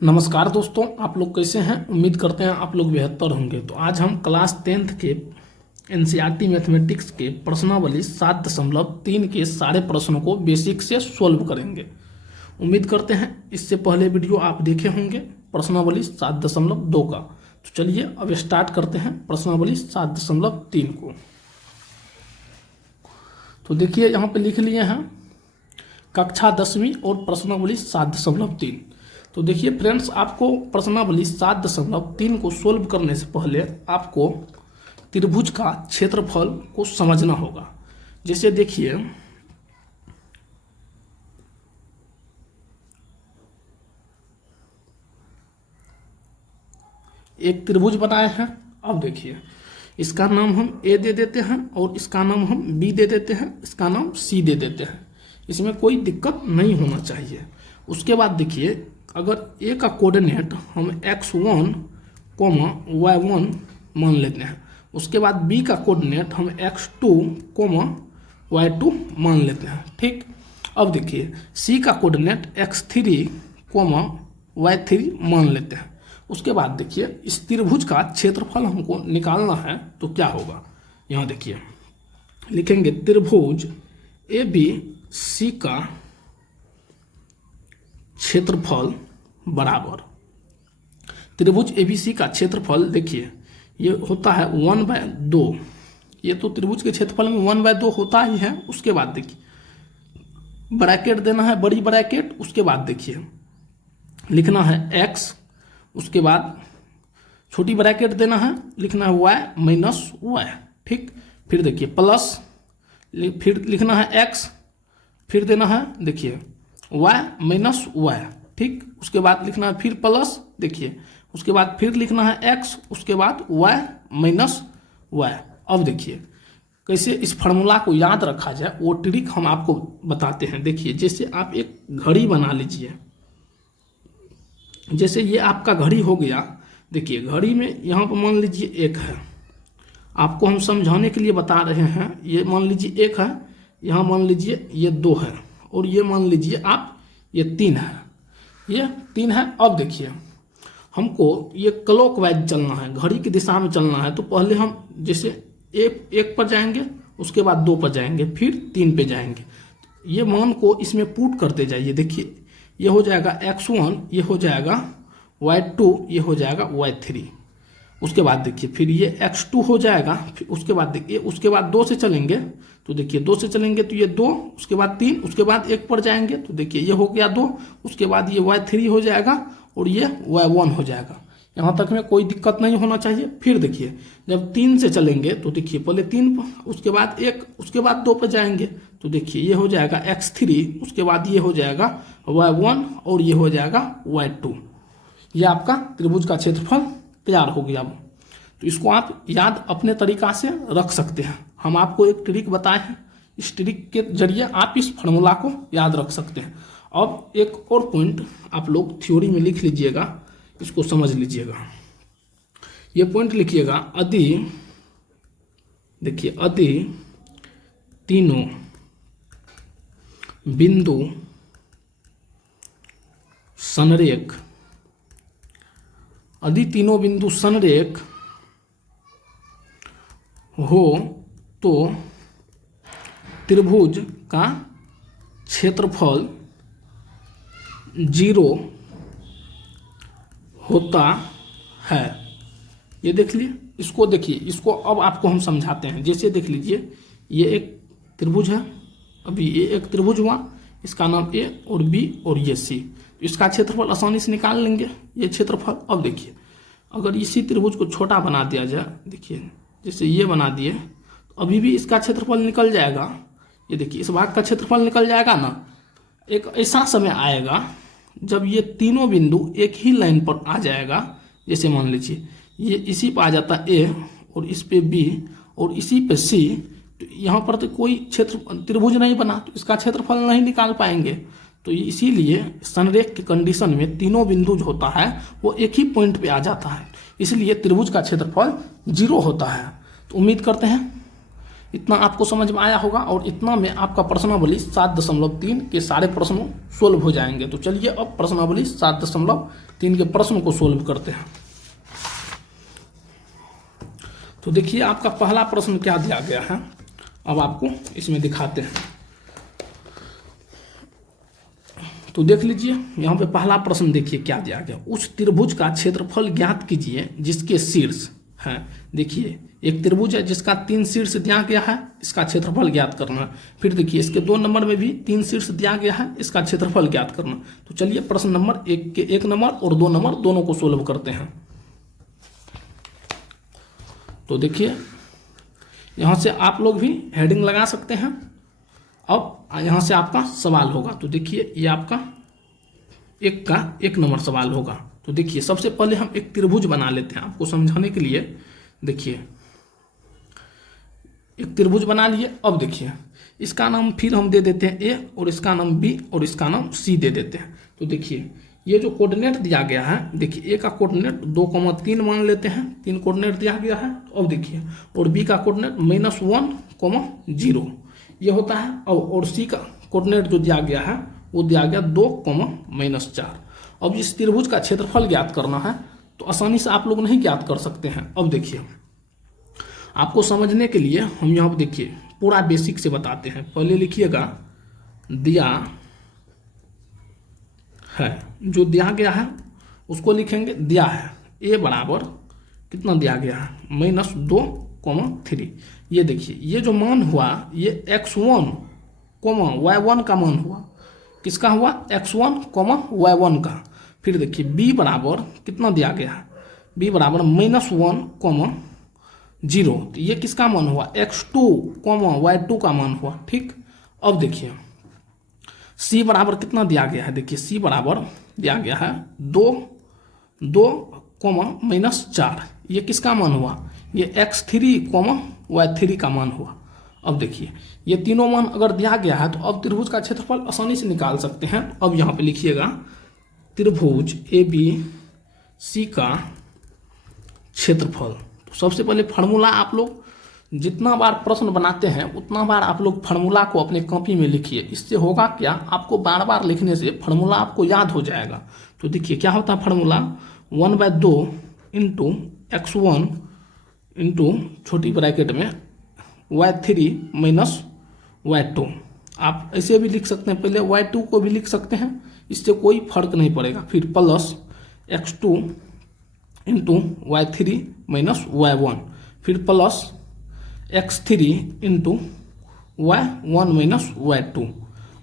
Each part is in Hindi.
नमस्कार दोस्तों, आप लोग कैसे हैं। उम्मीद करते हैं आप लोग बेहतर होंगे। तो आज हम क्लास 10th के एनसीईआरटी मैथमेटिक्स के प्रश्नावली 7.3 के सारे प्रश्नों को बेसिक से सॉल्व करेंगे। उम्मीद करते हैं इससे पहले वीडियो आप देखे होंगे प्रश्नावली 7.2 का। तो चलिए अब स्टार्ट करते हैं प्रश्नावली 7.3 को। तो देखिए यहाँ पे लिख लिए हैं कक्षा 10वीं और प्रश्नावली 7.3। तो देखिए फ्रेंड्स, आपको प्रश्नावली 7.3 को सोल्व करने से पहले आपको त्रिभुज का क्षेत्रफल को समझना होगा। जैसे देखिए एक त्रिभुज बनाए हैं। अब देखिए इसका नाम हम ए दे देते हैं और इसका नाम हम बी दे देते हैं, इसका नाम सी दे देते हैं। इसमें कोई दिक्कत नहीं होना चाहिए। उसके बाद देखिए अगर ए का कोऑर्डिनेट हम x1, y1 मान लेते हैं, उसके बाद बी का कोऑर्डिनेट हम x2, y2 मान लेते हैं। ठीक, अब देखिए सी का कोऑर्डिनेट x3, y3 मान लेते हैं। उसके बाद देखिए इस त्रिभुज का क्षेत्रफल हमको निकालना है। तो क्या होगा, यहाँ देखिए लिखेंगे त्रिभुज ए बी सी का क्षेत्रफल बराबर त्रिभुज एबीसी का क्षेत्रफल। देखिए ये होता है 1/2। ये तो त्रिभुज के क्षेत्रफल में 1/2 होता ही है। उसके बाद देखिए ब्रैकेट देना है, बड़ी ब्रैकेट। उसके बाद देखिए लिखना है x, उसके बाद छोटी ब्रैकेट देना है, लिखना है y माइनस y। ठीक, फिर देखिए प्लस, फिर लिखना है x, फिर देना है देखिए y माइनस y। ठीक, उसके बाद लिखना है फिर प्लस, देखिए उसके बाद फिर लिखना है x, उसके बाद y माइनस y। अब देखिए कैसे इस फार्मूला को याद रखा जाए वो ट्रिक हम आपको बताते हैं। देखिए जैसे आप एक घड़ी बना लीजिए, जैसे ये आपका घड़ी हो गया। देखिए घड़ी में यहाँ पर मान लीजिए एक है, आपको हम समझाने के लिए बता रहे हैं। ये मान लीजिए एक है, यहाँ मान लीजिए ये 2 है, और ये मान लीजिए आप ये 3 है, ये 3 है। अब देखिए हमको ये क्लॉकवाइज चलना है, घड़ी की दिशा में चलना है। तो पहले हम जैसे एक पर जाएंगे, उसके बाद 2 पर जाएंगे, फिर 3 पे जाएंगे। ये मान को इसमें पुट करते जाइए। देखिए ये हो जाएगा x1, ये हो जाएगा y2, ये हो जाएगा y3। उसके बाद देखिए फिर ये x2 हो जाएगा। फिर उसके बाद देखिए उसके बाद 2 से चलेंगे, तो देखिए 2 से चलेंगे तो ये 2, उसके बाद 3, उसके बाद 1 पर जाएंगे तो देखिए ये हो गया 2, उसके बाद ये y3 हो जाएगा और ये y1 हो जाएगा। यहाँ तक में कोई दिक्कत नहीं होना चाहिए। फिर देखिए जब 3 से चलेंगे तो देखिए पहले 3, उसके बाद 1, उसके बाद 2 पर जाएंगे तो देखिए ये हो जाएगा x3, उसके बाद ये हो जाएगा y1 और ये हो जाएगा y2। ये आपका त्रिभुज का क्षेत्रफल तैयार हो गया। तो इसको आप याद अपने तरीका से रख सकते हैं। हम आपको एक ट्रिक बताए हैं, इस ट्रिक के जरिए आप इस फार्मूला को याद रख सकते हैं। अब एक और पॉइंट आप लोग थ्योरी में लिख लीजिएगा, इसको समझ लीजिएगा। ये पॉइंट लिखिएगा, यदि देखिए यदि तीनों बिंदु संरेख, यदि तीनों बिंदु संरेख हो तो त्रिभुज का क्षेत्रफल 0 होता है। ये देख लिए, इसको देखिए, इसको अब आपको हम समझाते हैं। जैसे देख लीजिए ये एक त्रिभुज है, अभी ये एक त्रिभुज हुआ, इसका नाम ए और बी और ये सी। तो इसका क्षेत्रफल आसानी से निकाल लेंगे, ये क्षेत्रफल। अब देखिए अगर इसी त्रिभुज को छोटा बना दिया जाए, देखिए जैसे ये बना दिए, तो अभी भी इसका क्षेत्रफल निकल जाएगा। ये देखिए इस भाग का क्षेत्रफल निकल जाएगा ना। एक ऐसा समय आएगा जब ये तीनों बिंदु एक ही लाइन पर आ जाएगा। जैसे मान लीजिए ये इसी पे आ जाता ए और इस पे बी और इसी पे सी, तो यहाँ पर तो कोई क्षेत्र त्रिभुज नहीं बना, तो इसका क्षेत्रफल नहीं निकाल पाएंगे। तो इसीलिए संरेख की कंडीशन में तीनों बिंदु जो होता है वो एक ही पॉइंट पे आ जाता है, इसलिए त्रिभुज का क्षेत्रफल 0 होता है। तो उम्मीद करते हैं इतना आपको समझ में आया होगा और इतना में आपका प्रश्नावली 7.3 के सारे प्रश्नों सोल्व हो जाएंगे। तो चलिए अब प्रश्नावली 7.3 के प्रश्न को सोल्व करते हैं। तो देखिए आपका पहला प्रश्न क्या दिया गया है, अब आपको इसमें दिखाते हैं। तो देख लीजिए यहाँ पे पहला प्रश्न देखिए क्या दिया गया, उस त्रिभुज का क्षेत्रफल ज्ञात कीजिए जिसके शीर्ष है। देखिए एक त्रिभुज है जिसका 3 शीर्ष दिया गया है, इसका क्षेत्रफल ज्ञात करना है। फिर देखिए इसके 2 नंबर में भी 3 शीर्ष दिया गया है, इसका क्षेत्रफल ज्ञात करना। तो चलिए प्रश्न नंबर 1 के 1 नंबर और 2 नंबर दोनों को सोल्व करते हैं। तो देखिए यहाँ से आप लोग भी हेडिंग लगा सकते हैं। अब यहाँ से आपका सवाल होगा। तो देखिए ये आपका 1 का 1 नंबर सवाल होगा। तो देखिए सबसे पहले हम एक त्रिभुज बना लेते हैं आपको समझाने के लिए। देखिए एक त्रिभुज बना लिए। अब देखिए इसका नाम फिर हम दे देते हैं ए और इसका नाम बी और इसका नाम सी दे देते हैं। तो देखिए ये जो कोऑर्डिनेट दिया गया है, देखिए ए का कोऑर्डिनेट 2,3 मान लेते हैं, 3 कोऑर्डिनेट दिया गया है। अब देखिए और बी का कोऑर्डिनेट -1,0 ये होता है। और सी का कोऑर्डिनेट जो दिया गया है वो दिया गया 2,-4। अब इस त्रिभुज का क्षेत्रफल ज्ञात करना है तो आसानी से आप लोग नहीं ज्ञात कर सकते हैं। अब देखिए आपको समझने के लिए हम यहाँ पर देखिए पूरा बेसिक से बताते हैं। पहले लिखिएगा दिया है, जो दिया गया है उसको लिखेंगे दिया है ए बराबर कितना दिया गया है -2,3। ये देखिए ये जो मान हुआ ये x1, y1 का मान हुआ। किसका हुआ? x1, y1 का। फिर देखिए b बराबर कितना दिया गया है, b बराबर -1,0। तो ये किसका मान हुआ? x2, y2 का मान हुआ। ठीक। अब देखिए c बराबर कितना दिया गया है, देखिए c बराबर दिया गया है 2,-4। ये किसका मान हुआ? ये x3, y3 का मान हुआ। अब देखिए ये तीनों मान अगर दिया गया है तो अब त्रिभुज का क्षेत्रफल आसानी से निकाल सकते हैं। अब यहाँ पे लिखिएगा त्रिभुज ABC का क्षेत्रफल। तो सबसे पहले फार्मूला आप लोग जितना बार प्रश्न बनाते हैं उतना बार आप लोग फार्मूला को अपने कॉपी में लिखिए। इससे होगा क्या, आपको बार बार लिखने से फार्मूला आपको याद हो जाएगा। तो देखिए क्या होता है फार्मूला, 1/2 इंटू x1 इंटू छोटी ब्रैकेट में y3 माइनस y2। आप ऐसे भी लिख सकते हैं, पहले y2 को भी लिख सकते हैं, इससे कोई फर्क नहीं पड़ेगा। फिर plus x2 into y3 minus y1, फिर plus x3 into y1 minus y2।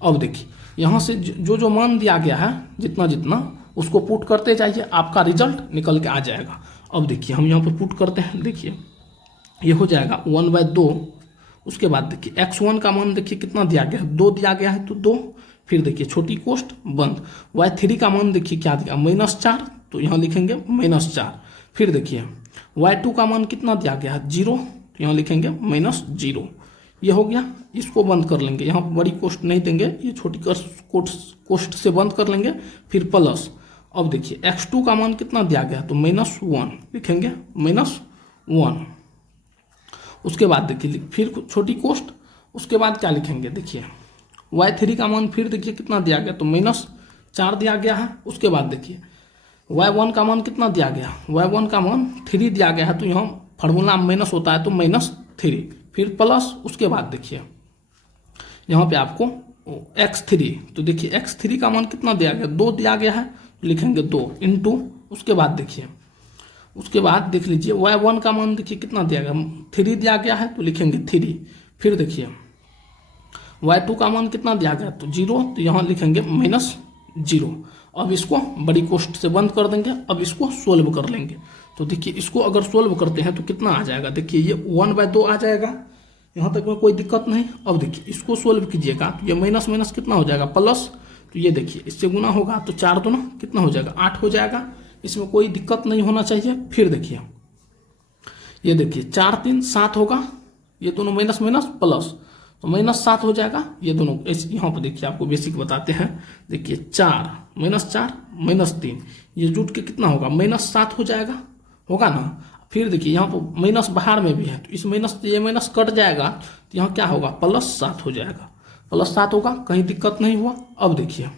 अब देखिए यहाँ से जो मान दिया गया है जितना जितना उसको पुट करते जाइए, आपका रिजल्ट निकल के आ जाएगा। अब देखिए हम यहाँ पे पुट करते हैं। देखिए ये हो जाएगा 1/2। उसके बाद देखिए x1 का मान देखिए कितना दिया गया है, 2 दिया गया है तो 2। फिर देखिए छोटी कोष्ट बंद। y3 का मान देखिए क्या दिया, -4, तो यहाँ लिखेंगे -4। फिर देखिए y2 का मान कितना दिया गया है, 0, तो यहाँ लिखेंगे -0। ये हो गया। इसको बंद कर लेंगे, यहाँ पर बड़ी कोष्ट नहीं देंगे, ये छोटी कोष्ट से बंद कर लेंगे। फिर प्लस, अब देखिए x2 का मान कितना दिया गया तो -1, लिखेंगे -1। उसके बाद देखिए फिर छोटी कोष्ट, उसके बाद क्या लिखेंगे, देखिए y3 का मान फिर देखिए कितना दिया गया तो -4 दिया गया है। उसके बाद देखिए y1 का मान कितना दिया गया, y1 का मान 3 दिया गया है, तो यहाँ फार्मूला माइनस होता है तो -3, फिर प्लस। उसके बाद देखिए यहाँ पे आपको x3, तो देखिए x3 का मान कितना दिया गया, 2 दिया गया है, तो लिखेंगे 2 इंटू। उसके बाद देखिए उसके बाद देख लीजिए y1 का मान देखिए कितना दिया गया, 3 दिया गया है, तो लिखेंगे 3। फिर देखिए y2 का मान कितना दिया गया तो 0, तो यहाँ लिखेंगे -0। अब इसको बड़ी कोष्ट से बंद कर देंगे। अब इसको सोल्व कर लेंगे। तो देखिए इसको अगर सोल्व करते हैं तो कितना आ जाएगा, देखिए ये 1/2 आ जाएगा, यहाँ तक में कोई दिक्कत नहीं। अब देखिए इसको सोल्व कीजिएगा तो ये माइनस माइनस कितना हो जाएगा, प्लस। तो ये देखिए इससे गुना होगा तो 4 दूना कितना हो जाएगा, 8 हो जाएगा। इसमें कोई दिक्कत नहीं होना चाहिए। फिर देखिए ये देखिए 4 3 7 होगा, ये दोनों माइनस माइनस प्लस, तो -7 हो जाएगा। ये दोनों यहाँ पर देखिए आपको बेसिक बताते हैं। देखिए 4 -4 -3, ये जुट के कितना होगा, -7 हो जाएगा, होगा ना। फिर देखिए यहाँ पर माइनस बाहर में भी है, तो इस माइनस से ये माइनस कट जाएगा, तो यहाँ क्या होगा, +7 हो जाएगा। +7 होगा, कहीं दिक्कत नहीं हुआ। अब देखिए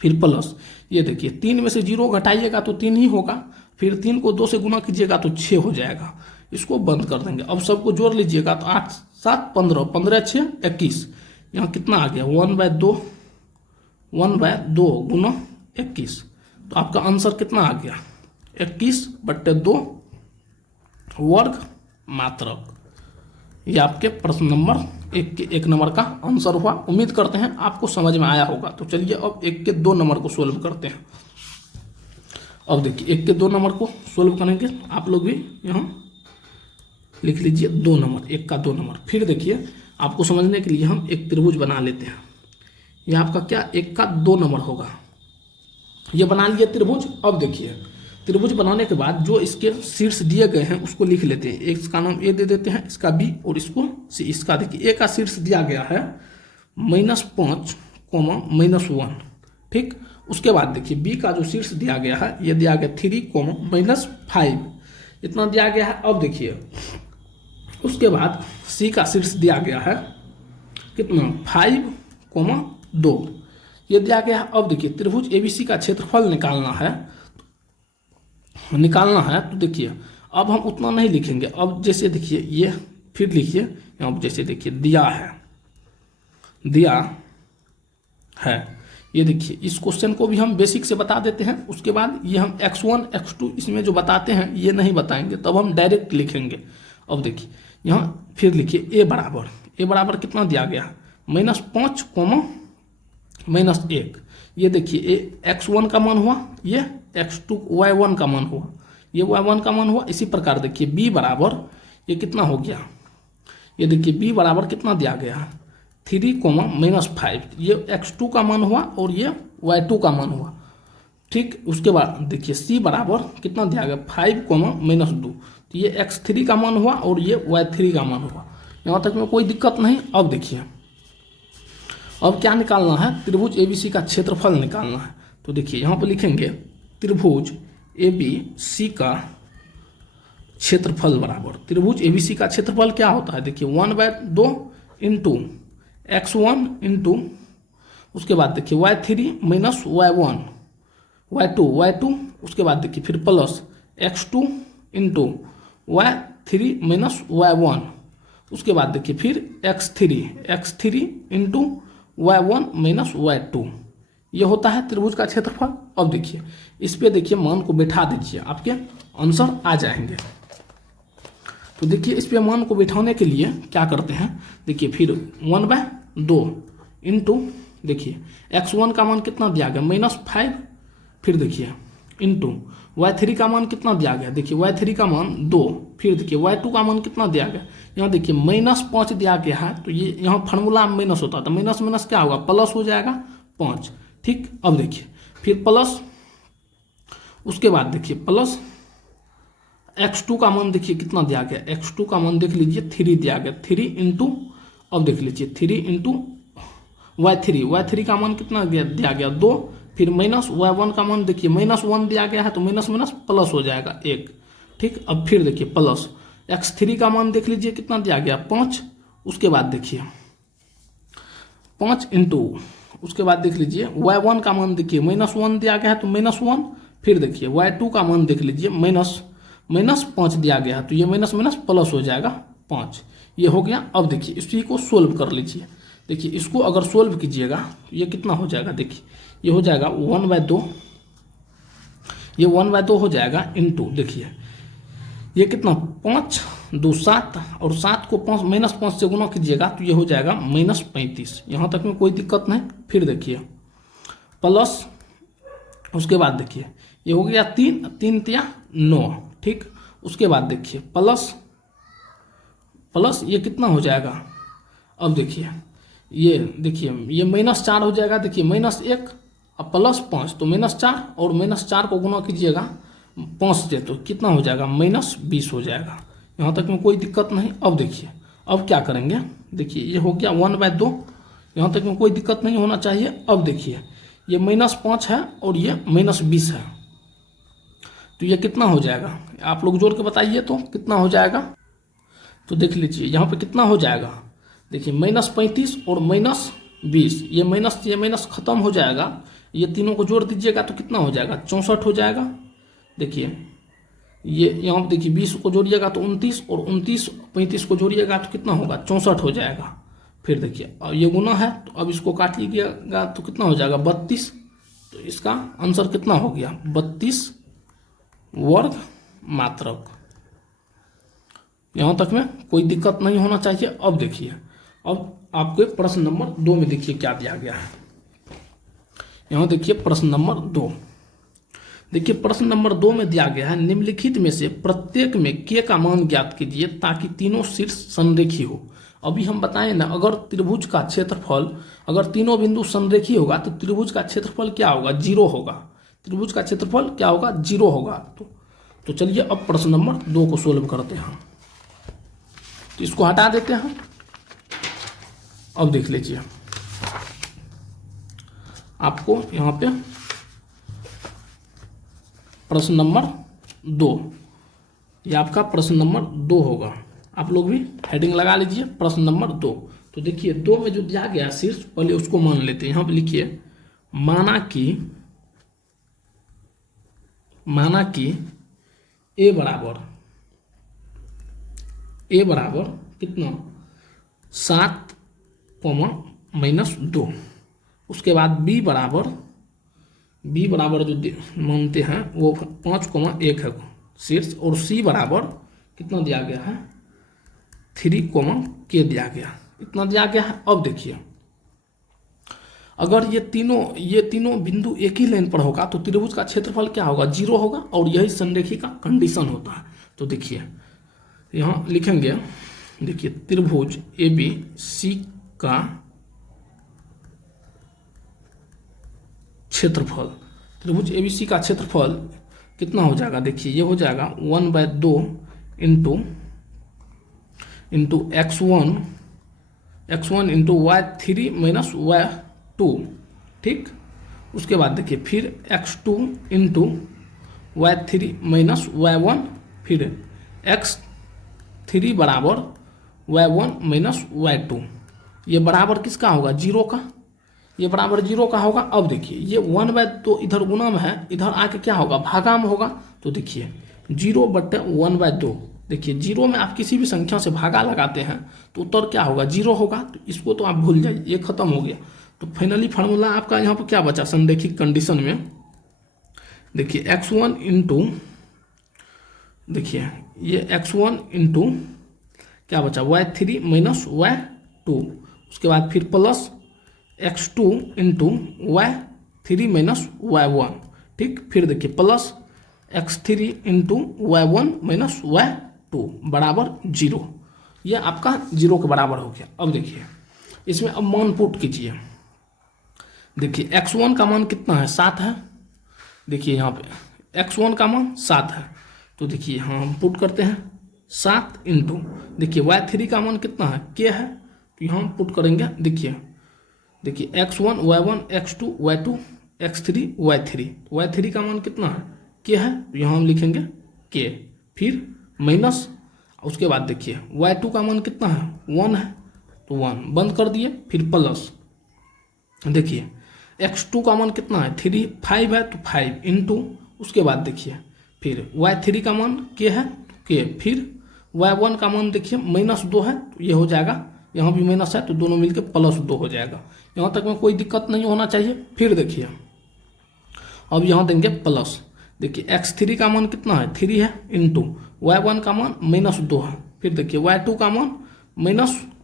फिर प्लस, ये देखिए 3 में से 0 घटाइएगा तो 3 ही होगा, फिर 3 को 2 से गुना कीजिएगा तो 6 हो जाएगा। इसको बंद कर देंगे। अब सबको जोड़ लीजिएगा तो 8 7 15, 15 6 21, यहाँ कितना आ गया 1/2 गुना 21, तो आपका आंसर कितना आ गया 21/2 वर्ग मात्रक। ये आपके प्रश्न नंबर 1 नंबर का आंसर हुआ। उम्मीद करते हैं आपको समझ में आया होगा। तो चलिए अब 1 के 2 नंबर को सोल्व करते हैं। अब देखिए 1 के 2 नंबर को सोल्व करेंगे, आप लोग भी यहाँ लिख लीजिए 2 नंबर, 1 का 2 नंबर। फिर देखिए आपको समझने के लिए हम एक त्रिभुज बना लेते हैं। यह आपका क्या 1 का 2 नंबर होगा। ये बना लिए त्रिभुज। अब देखिए त्रिभुज बनाने के बाद जो इसके शीर्ष दिए गए हैं उसको लिख लेते हैं। एक इसका नाम ए दे देते हैं, इसका बी और इसको सी। इसका देखिए ए का शीर्ष दिया गया है -5, -1, ठीक। उसके बाद देखिए बी का जो शीर्ष दिया गया है ये दिया गया 3, -5, इतना दिया गया है। अब देखिए उसके बाद सी का शीर्ष दिया गया है कितना 5, 2, ये दिया गया है। अब देखिए त्रिभुज एबीसी का क्षेत्रफल निकालना है, तो देखिए अब हम उतना नहीं लिखेंगे। अब जैसे देखिए ये फिर लिखिए यहाँ, जैसे देखिए दिया है, ये देखिए इस क्वेश्चन को भी हम बेसिक से बता देते हैं। उसके बाद ये हम x1 x2 इसमें जो बताते हैं ये नहीं बताएंगे, तब हम डायरेक्ट लिखेंगे। अब देखिए यहाँ फिर लिखिए a बराबर कितना दिया गया -5, -1, ये देखिए x1 का मान हुआ, ये x2 y1 का मान हुआ, ये y1 का मान हुआ। इसी प्रकार देखिए b बराबर ये कितना हो गया, ये देखिए b बराबर कितना दिया गया 3, -5, ये x2 का मान हुआ और ये y2 का मान हुआ, ठीक। उसके बाद देखिए c बराबर कितना दिया गया 5, -2, तो ये x3 का मान हुआ और ये y3 का मान हुआ। यहाँ तक में कोई दिक्कत नहीं। अब देखिए अब क्या निकालना है, त्रिभुज एबीसी का क्षेत्रफल निकालना है। तो देखिए यहाँ पर लिखेंगे त्रिभुज एबीसी का क्षेत्रफल बराबर, त्रिभुज एबीसी का क्षेत्रफल क्या होता है, देखिए 1/2 इंटू x1 इंटू उसके बाद देखिए y3 माइनस y1 y2, उसके बाद देखिए फिर plus x2 into y3 minus y1, उसके बाद देखिए फिर x3 into y1 minus y2, ये होता है त्रिभुज का क्षेत्रफल। अब देखिए इस पे देखिए मान को बैठा दीजिए, आपके आंसर आ जाएंगे। तो देखिए इस पे मान को बैठाने के लिए क्या करते हैं, देखिए फिर 1/2 इंटू देखिए x1 का मान कितना दिया गया -5, फिर देखिए इंटू y3 का मान कितना दिया गया, देखिए y3 का मान 2, फिर देखिए y2 का मान कितना दिया गया, यहाँ देखिए -5 दिया गया है। तो ये यहाँ फार्मूला में माइनस होता था, माइनस क्या होगा प्लस हो जाएगा 5, ठीक। अब देखिए फिर प्लस, उसके बाद देखिए प्लस x2 का मान देखिए कितना दिया गया, x2 का मान देख लीजिए 3 दिया गया, 3 इंटू अब देख लीजिए 3 इंटू y3 का मान कितना दिया गया 2, फिर माइनस y1 का मान देखिए -1 दिया गया है, तो माइनस प्लस हो जाएगा 1, ठीक। अब फिर देखिए प्लस x3 का मान देख लीजिए कितना दिया गया 5, उसके बाद देखिए 5 इंटू उसके बाद देख लीजिए y1 का मान देखिए -1 दिया गया है, तो -1, फिर देखिए y2 का मान देख लीजिए -5 दिया गया है, तो ये माइनस प्लस हो जाएगा 5, ये हो गया। अब देखिए इसी को सोल्व कर लीजिए, देखिए इसको अगर सोल्व कीजिएगा तो ये कितना हो जाएगा, देखिए ये हो जाएगा 1/2, ये 1/2 हो जाएगा इंटू देखिए ये कितना 5, 2 7 और 7 को -5 से गुना कीजिएगा तो ये हो जाएगा -35। यहाँ तक में कोई दिक्कत नहीं। फिर देखिए प्लस, उसके बाद देखिए ये हो गया 3 3 9, ठीक। उसके बाद देखिए प्लस ये कितना हो जाएगा, अब देखिए ये -4 हो जाएगा, देखिए -1 अब +5, तो -4 और -4 को गुना कीजिएगा 5 से तो कितना हो जाएगा -20 हो जाएगा। यहाँ तक में कोई दिक्कत नहीं। अब देखिए अब क्या करेंगे, देखिए ये हो गया 1/2, यहाँ तक में कोई दिक्कत नहीं होना चाहिए। अब देखिए ये -5 है और ये -20 है, तो ये कितना हो जाएगा, आप लोग जोड़ के बताइए तो कितना हो जाएगा। तो देख लीजिए यहाँ पे कितना हो जाएगा, देखिए -35 और -20, ये माइनस खत्म हो जाएगा, ये तीनों को जोड़ दीजिएगा तो कितना हो जाएगा, 64 हो जाएगा। देखिए ये यहाँ पे देखिए 20 को जोड़िएगा तो 29, और 29 35 को जोड़िएगा तो कितना होगा, 64 हो जाएगा। फिर देखिए अब ये गुना है, तो अब इसको काट लीजिएगा तो कितना हो जाएगा, 32। तो इसका आंसर कितना हो गया, 32 वर्ग मात्रक। यहाँ तक में कोई दिक्कत नहीं होना चाहिए। अब देखिए, अब आपके प्रश्न नंबर 2 में देखिए क्या दिया गया है। यहाँ देखिए प्रश्न नंबर 2, देखिए प्रश्न नंबर 2 में दिया गया है, निम्नलिखित में से प्रत्येक में k का मान ज्ञात कीजिए ताकि तीनों शीर्ष संरेखी हो। अभी हम बताएं ना, अगर त्रिभुज का क्षेत्रफल, अगर तीनों बिंदु संरेखी होगा तो त्रिभुज का क्षेत्रफल क्या होगा, 0 होगा। त्रिभुज का क्षेत्रफल क्या होगा, 0 होगा। तो चलिए अब प्रश्न नंबर 2 को सोल्व करते हैं। तो इसको हटा देते हैं। अब देख लीजिए, आपको यहाँ पे प्रश्न नंबर 2, ये आपका प्रश्न नंबर 2 होगा। आप लोग भी हेडिंग लगा लीजिए, प्रश्न नंबर 2। तो देखिए 2 में जो दिया गया शीर्ष, पहले उसको मान लेते हैं। यहाँ पे लिखिए, माना कि ए बराबर कितना, 7, -2। उसके बाद बी बराबर जो मानते हैं वो 5,1 है शीर्ष, और सी बराबर कितना दिया गया है, 3, दिया गया, इतना दिया गया है। अब देखिए, अगर ये तीनों बिंदु एक ही लाइन पर होगा तो त्रिभुज का क्षेत्रफल क्या होगा, 0 होगा, और यही संरेखी का कंडीशन होता है। तो देखिए यहाँ लिखेंगे, देखिए त्रिभुज ABC का क्षेत्रफल, त्रिभुज ABC का क्षेत्रफल कितना हो जाएगा, देखिए ये हो जाएगा 1/2 into x1 into y3 minus y2, ठीक। उसके बाद देखिए फिर x2 into y3 minus y1, फिर x3 बराबर y1 माइनस y2। ये बराबर किसका होगा, 0 का, ये बराबर 0 का होगा। अब देखिए ये 1/2 इधर गुना में है, इधर आके क्या होगा, भागा में होगा। तो देखिए 0/1/2, देखिए 0 में आप किसी भी संख्या से भागा लगाते हैं तो उत्तर क्या होगा, 0 होगा। तो इसको तो आप भूल जाइए, ये खत्म हो गया। तो फाइनली फार्मूला आपका यहाँ पर क्या बचा, संरेखिक कंडीशन में देखिए x1 इंटू, देखिए ये x1 इंटू क्या बचा, y3 माइनस y2। उसके बाद फिर plus x2 into y3 minus y1, ठीक। फिर देखिए plus x3 into y1 minus y2 बराबर 0। यह आपका 0 के बराबर हो गया। अब देखिए इसमें अब मान पुट कीजिए। देखिए x1 का मान कितना है, 7 है। देखिए यहाँ पे x1 का मान 7 है, तो देखिए हम पुट करते हैं 7 इंटू, देखिए y3 का मान कितना है, k है, तो यहाँ हम पुट करेंगे। देखिए x1 y1 x2 y2 x3 y3 का मान कितना है, k है, तो यहाँ हम लिखेंगे k, फिर माइनस, उसके बाद देखिए y2 का मान कितना है, 1 है, तो 1 बंद कर दिए, फिर प्लस, देखिए x2 का मान कितना है, 5 है, तो 5 इंटू, उसके बाद देखिए फिर y3 का मान k है, k, फिर y1 का मान देखिए -2 है, तो ये हो जाएगा, यहाँ भी माइनस है तो दोनों मिलकर +2 हो जाएगा। यहाँ तक में कोई दिक्कत नहीं होना चाहिए। फिर देखिए अब यहाँ देंगे प्लस, देखिए x3 का मान कितना है, 3 है, इंटू y1 का मान -2 है, फिर देखिए y2 का मान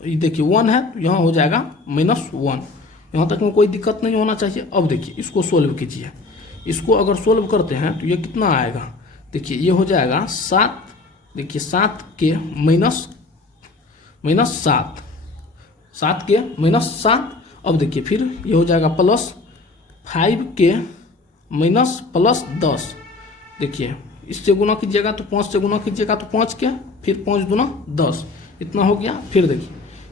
देखिए 1 है, तो यहाँ हो जाएगा -1। यहाँ तक में कोई दिक्कत नहीं होना चाहिए। अब देखिए इसको सोल्व कीजिए। इसको अगर सोल्व करते हैं तो ये कितना आएगा, देखिए ये हो जाएगा 7, देखिए 7 के माइनस 7 के -7। अब देखिए फिर ये हो जाएगा प्लस 5 के माइनस प्लस 10। देखिए इससे गुना कीजिएगा तो 5 से गुना कीजिएगा तो 5 के, फिर 5 दूना 10, इतना हो गया। फिर देखिए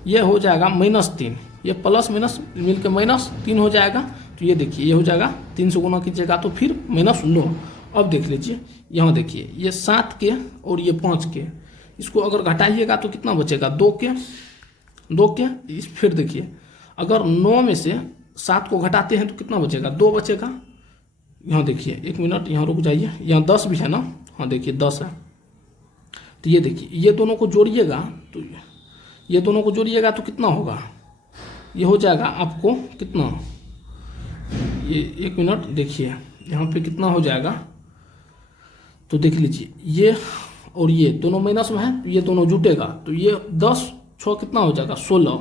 ये हो जाएगा -3, ये प्लस माइनस मिलकर -3 हो जाएगा। तो ये देखिए ये हो जाएगा 3 से गुना कीजिएगा तो फिर -9, अब देख लीजिए, यहाँ देखिए ये 7 के और ये 5 के, इसको अगर घटाइएगा तो कितना बचेगा, 2 के। फिर देखिए अगर 9 में से 7 को घटाते हैं तो कितना बचेगा, 2 बचेगा। यहाँ देखिए 1 मिनट, यहाँ रुक जाइए, यहाँ 10 भी है ना, हाँ देखिए 10 है। तो ये देखिए ये दोनों को जोड़िएगा तो ये दोनों को जोड़िएगा तो कितना होगा, ये हो जाएगा आपको कितना, ये 1 मिनट देखिए यहाँ पे कितना हो जाएगा। तो देख लीजिए ये और ये दोनों माइनस में है तो ये दोनों जुटेगा, तो ये 10 6 कितना हो जाएगा, 16।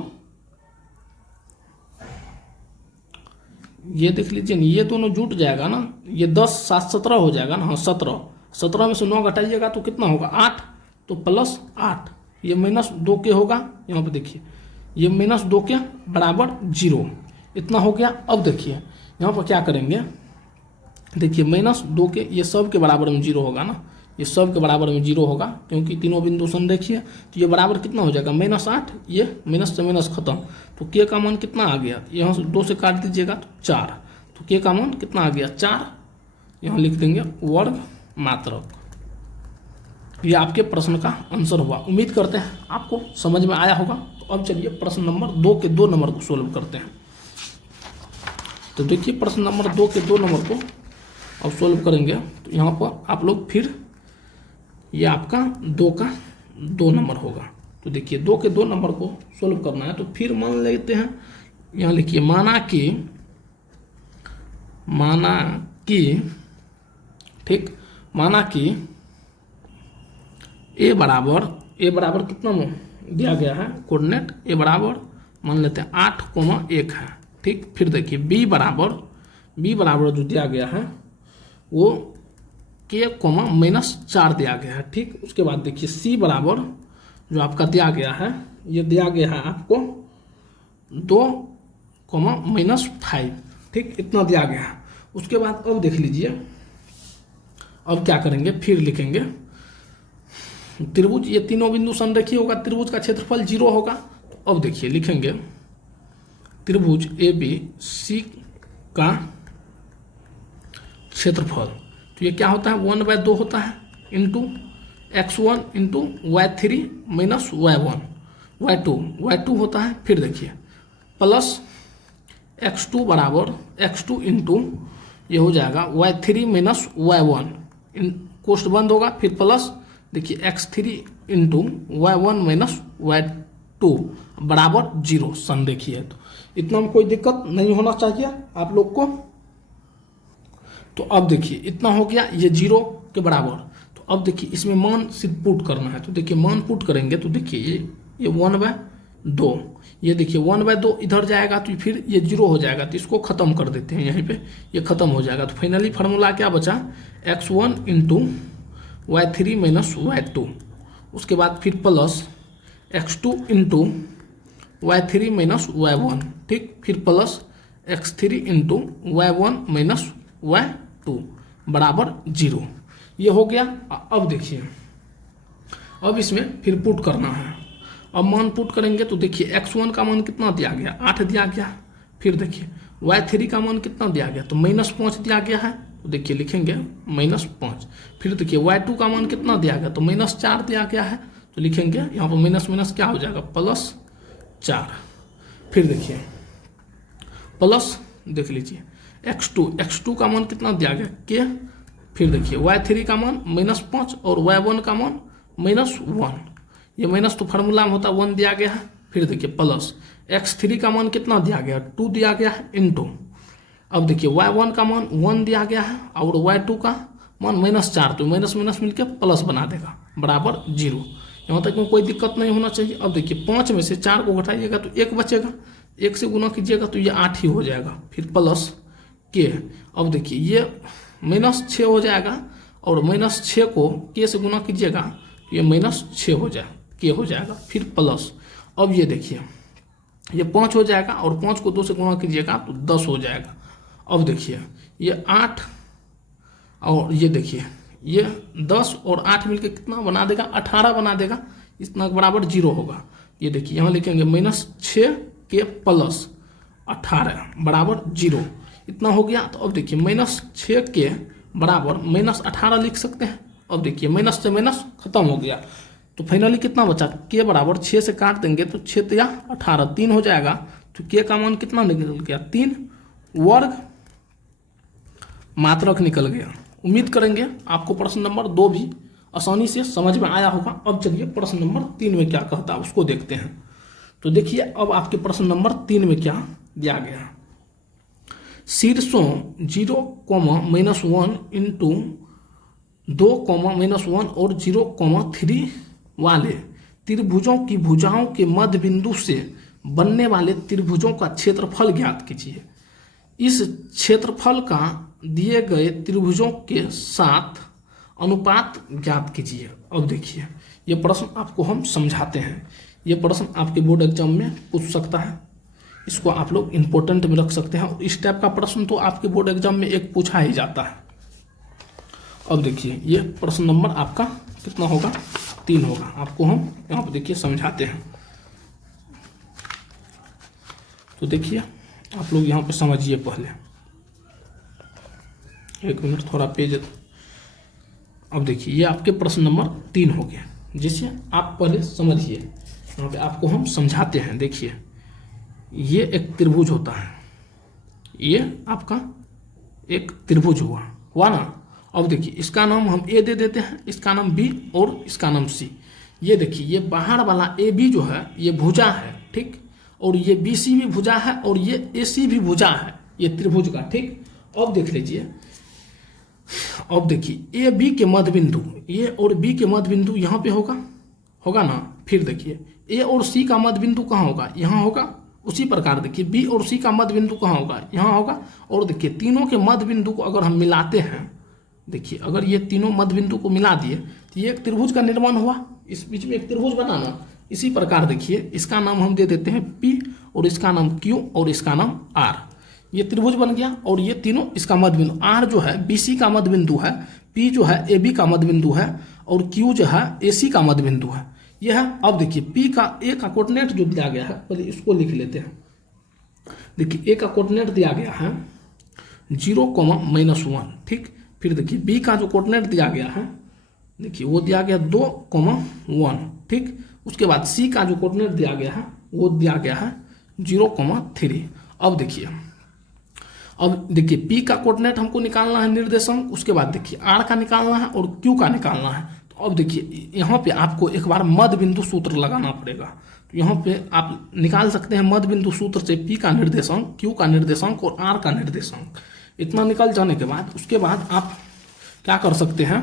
ये देख लीजिए ये दोनों जुट जाएगा ना, ये 10 7 17 हो जाएगा ना, हाँ 17 में से 9 घटाइएगा तो कितना होगा, 8, तो प्लस 8, ये -2 के होगा। यहाँ पे देखिए ये -2 के बराबर 0, इतना हो गया। अब देखिए यहाँ पर क्या करेंगे, देखिए -2 के ये सब के बराबर में 0 होगा ना, ये सब के बराबर में 0 होगा क्योंकि तीनों बिंदु संरेखीय है। तो ये बराबर कितना हो जाएगा, -8, ये माइनस से माइनस खत्म। तो के का मान कितना आ गया, यहाँ से 2 से काट दीजिएगा तो 4, तो के का मान कितना आ गया, 4। यहाँ लिख देंगे वर्ग मात्रक। ये आपके प्रश्न का आंसर हुआ। उम्मीद करते हैं आपको समझ में आया होगा। तो अब चलिए प्रश्न नंबर 2 के 2 नंबर को सोल्व करते हैं। तो देखिए प्रश्न नंबर 2 के 2 नंबर को अब सोल्व करेंगे। तो यहाँ पर आप लोग फिर ये आपका 2 का 2 नंबर होगा। तो देखिए 2 के 2 नंबर को सोल्व करना है। तो फिर मान लेते हैं, यहाँ लिखिए माना कि ए बराबर कितना दिया गया है कोऑर्डिनेट, ए बराबर मान लेते हैं 8,1 है। ठीक, फिर देखिए बी बराबर जो दिया गया है वो के -4 दिया गया है। ठीक, उसके बाद देखिए सी बराबर जो आपका दिया गया है, ये दिया गया है आपको 2,-5। ठीक, इतना दिया गया है। उसके बाद अब देख लीजिए, अब क्या करेंगे, फिर लिखेंगे त्रिभुज, ये तीनों बिंदु संरेखीय होगा, त्रिभुज का क्षेत्रफल 0 होगा। तो अब देखिए लिखेंगे त्रिभुज ABC का क्षेत्रफल, तो ये क्या होता है, 1/2 होता है into x1 into y3 minus y1 y2 होता है। फिर देखिए प्लस x2 बराबर x2 इंटू ये हो जाएगा y3 माइनस y1, कोष्ठ बंद होगा। फिर प्लस देखिए x3 into y1 minus y2 बराबर 0 संरेखीय है। तो इतना में कोई दिक्कत नहीं होना चाहिए आप लोग को। तो अब देखिए इतना हो गया, ये 0 के बराबर। तो अब देखिए इसमें मान सिर्फ पुट करना है। तो देखिए मान पुट करेंगे तो देखिए ये 1/2, ये देखिए 1/2 इधर जाएगा तो फिर ये 0 हो जाएगा। तो इसको ख़त्म कर देते हैं, यहीं पे ये ख़त्म हो जाएगा। तो फाइनली फार्मूला क्या बचा, x1 into y3 minus y2, उसके बाद फिर plus x2 into y3 minus y1। ठीक, फिर plus x3 into y1 minus y2 बराबर 0, ये हो गया। अब देखिए अब इसमें फिर पुट करना है। अब मान पुट करेंगे तो देखिए x1 का मान कितना दिया गया, 8 दिया गया। फिर देखिए y3 का मान कितना दिया गया, तो -5 दिया गया है। तो देखिए लिखेंगे -5। फिर देखिए y2 का मान कितना दिया गया, तो -4 दिया गया है। तो लिखेंगे यहाँ पर माइनस क्या हो जाएगा, +4। फिर देखिए प्लस देख लीजिए x2 का मान कितना दिया गया, के। फिर देखिए y3 का मान -5 और y1 का मान -1, ये माइनस तो फार्मूला में होता 1 दिया गया है। फिर देखिए प्लस x3 का मान कितना दिया गया, 2 दिया गया है इंटू, अब देखिए y1 का मान 1 दिया गया है और y2 का मान -4, तो माइनस मिलकर प्लस बना देगा बराबर 0। यहाँ तक में कोई दिक्कत नहीं होना चाहिए। अब देखिए 5 में से 4 को घटाइएगा तो 1 बचेगा, 1 से गुना कीजिएगा तो ये 8 ही हो जाएगा। फिर प्लस के, अब देखिए ये -6 हो जाएगा और -6 को के से गुना कीजिएगा तो ये -6 हो जाएगा, के हो जाएगा। फिर प्लस, अब ये देखिए ये 5 हो जाएगा और 5 को 2 से गुना कीजिएगा तो 10 हो जाएगा। अब देखिए ये 8 और ये देखिए ये 10 और 8 मिलकर कितना बना देगा, 18 बना देगा, इतना बराबर 0 होगा। ये देखिए यहाँ लिखेंगे -6 के +18 बराबर 0, इतना हो गया। तो अब देखिए -6 के बराबर -18 लिख सकते हैं। अब देखिए माइनस से माइनस खत्म हो गया, तो फाइनली कितना बचा, के बराबर 6 से काट देंगे तो 6 या 18 3 हो जाएगा। तो के का मान कितना निकल गया, 3 वर्ग मात्रक निकल गया। उम्मीद करेंगे आपको प्रश्न नंबर 2 भी आसानी से समझ में आया होगा। अब चलिए प्रश्न नंबर 3 में क्या कहता है उसको देखते हैं। तो देखिए अब आपके प्रश्न नंबर 3 में क्या दिया गया, शीर्षों 0,-1 इंटू 2,-1 और 0,3 वाले त्रिभुजों की भुजाओं के मध्य बिंदु से बनने वाले त्रिभुजों का क्षेत्रफल ज्ञात कीजिए। इस क्षेत्रफल का दिए गए त्रिभुजों के साथ अनुपात ज्ञात कीजिए। अब देखिए ये प्रश्न आपको हम समझाते हैं। ये प्रश्न आपके बोर्ड एग्जाम में पूछ सकता है, इसको आप लोग इम्पोर्टेंट में रख सकते हैं। और इस टाइप का प्रश्न तो आपके बोर्ड एग्जाम में एक पूछा ही जाता है। अब देखिए ये प्रश्न नंबर आपका कितना होगा, 3 होगा। आपको हम यहाँ पर देखिए समझाते हैं। तो देखिए आप लोग यहाँ पे समझिए पहले, 1 मिनट थोड़ा पेज। अब देखिए ये आपके प्रश्न नंबर 3 हो गया, जिसे आप पहले समझिए। यहाँ पे आपको हम समझाते हैं। देखिए ये एक त्रिभुज होता है, ये आपका एक त्रिभुज हुआ ना। अब देखिए इसका नाम हम ए दे देते हैं, इसका नाम बी और इसका नाम सी। ये देखिए ये बाहर वाला ए बी जो है ये भुजा है, ठीक, और ये बी सी भी भुजा है और ये ए सी भी भुजा है, ये त्रिभुज का, ठीक। अब देख लीजिए, अब देखिए ए बी के मध्य बिंदु, ए और बी के मध्य बिंदु यहाँ पे होगा ना। फिर देखिए ए और सी का मध्य बिंदु कहाँ होगा, यहाँ होगा। उसी प्रकार देखिए बी और सी का मध्य बिंदु कहाँ होगा, यहाँ होगा। और देखिए तीनों के मध्य बिंदु को अगर हम मिलाते हैं, देखिए अगर ये तीनों मध्य बिंदु को मिला दिए तो ये एक त्रिभुज का निर्माण हुआ, इस बीच में एक त्रिभुज बनाना। इसी प्रकार देखिए इसका नाम हम दे देते हैं P और इसका नाम Q और इसका नाम R। ये त्रिभुज बन गया और ये तीनों इसका मध्य बिंदु। R जो है BC का मध्य बिंदु है, P जो है AB का मध्य बिंदु है और Q जो है AC का मध्य बिंदु है। यह है। अब देखिए P का A का कोऑर्डिनेट जो दिया गया है, पहले इसको लिख लेते हैं। देखिए A का कोऑर्डिनेट दिया गया है 0,-1, ठीक। फिर देखिए बी का जो कोऑर्डिनेट दिया गया है, देखिए वो दिया गया 2,1, ठीक। उसके बाद सी का जो कोऑर्डिनेट दिया गया है वो दिया गया है 0,3। अब देखिए पी का कोऑर्डिनेट हमको निकालना है निर्देशांक, उसके बाद देखिए आर का निकालना है और क्यू का निकालना है। तो अब देखिए यहाँ पे आपको एक बार मध्य बिंदु सूत्र लगाना पड़ेगा। तो यहाँ पे आप निकाल सकते हैं मध्य बिंदु सूत्र से पी का निर्देशांक, क्यू का निर्देशांक और आर का निर्देशांक। इतना निकल जाने के बाद उसके बाद आप क्या कर सकते हैं,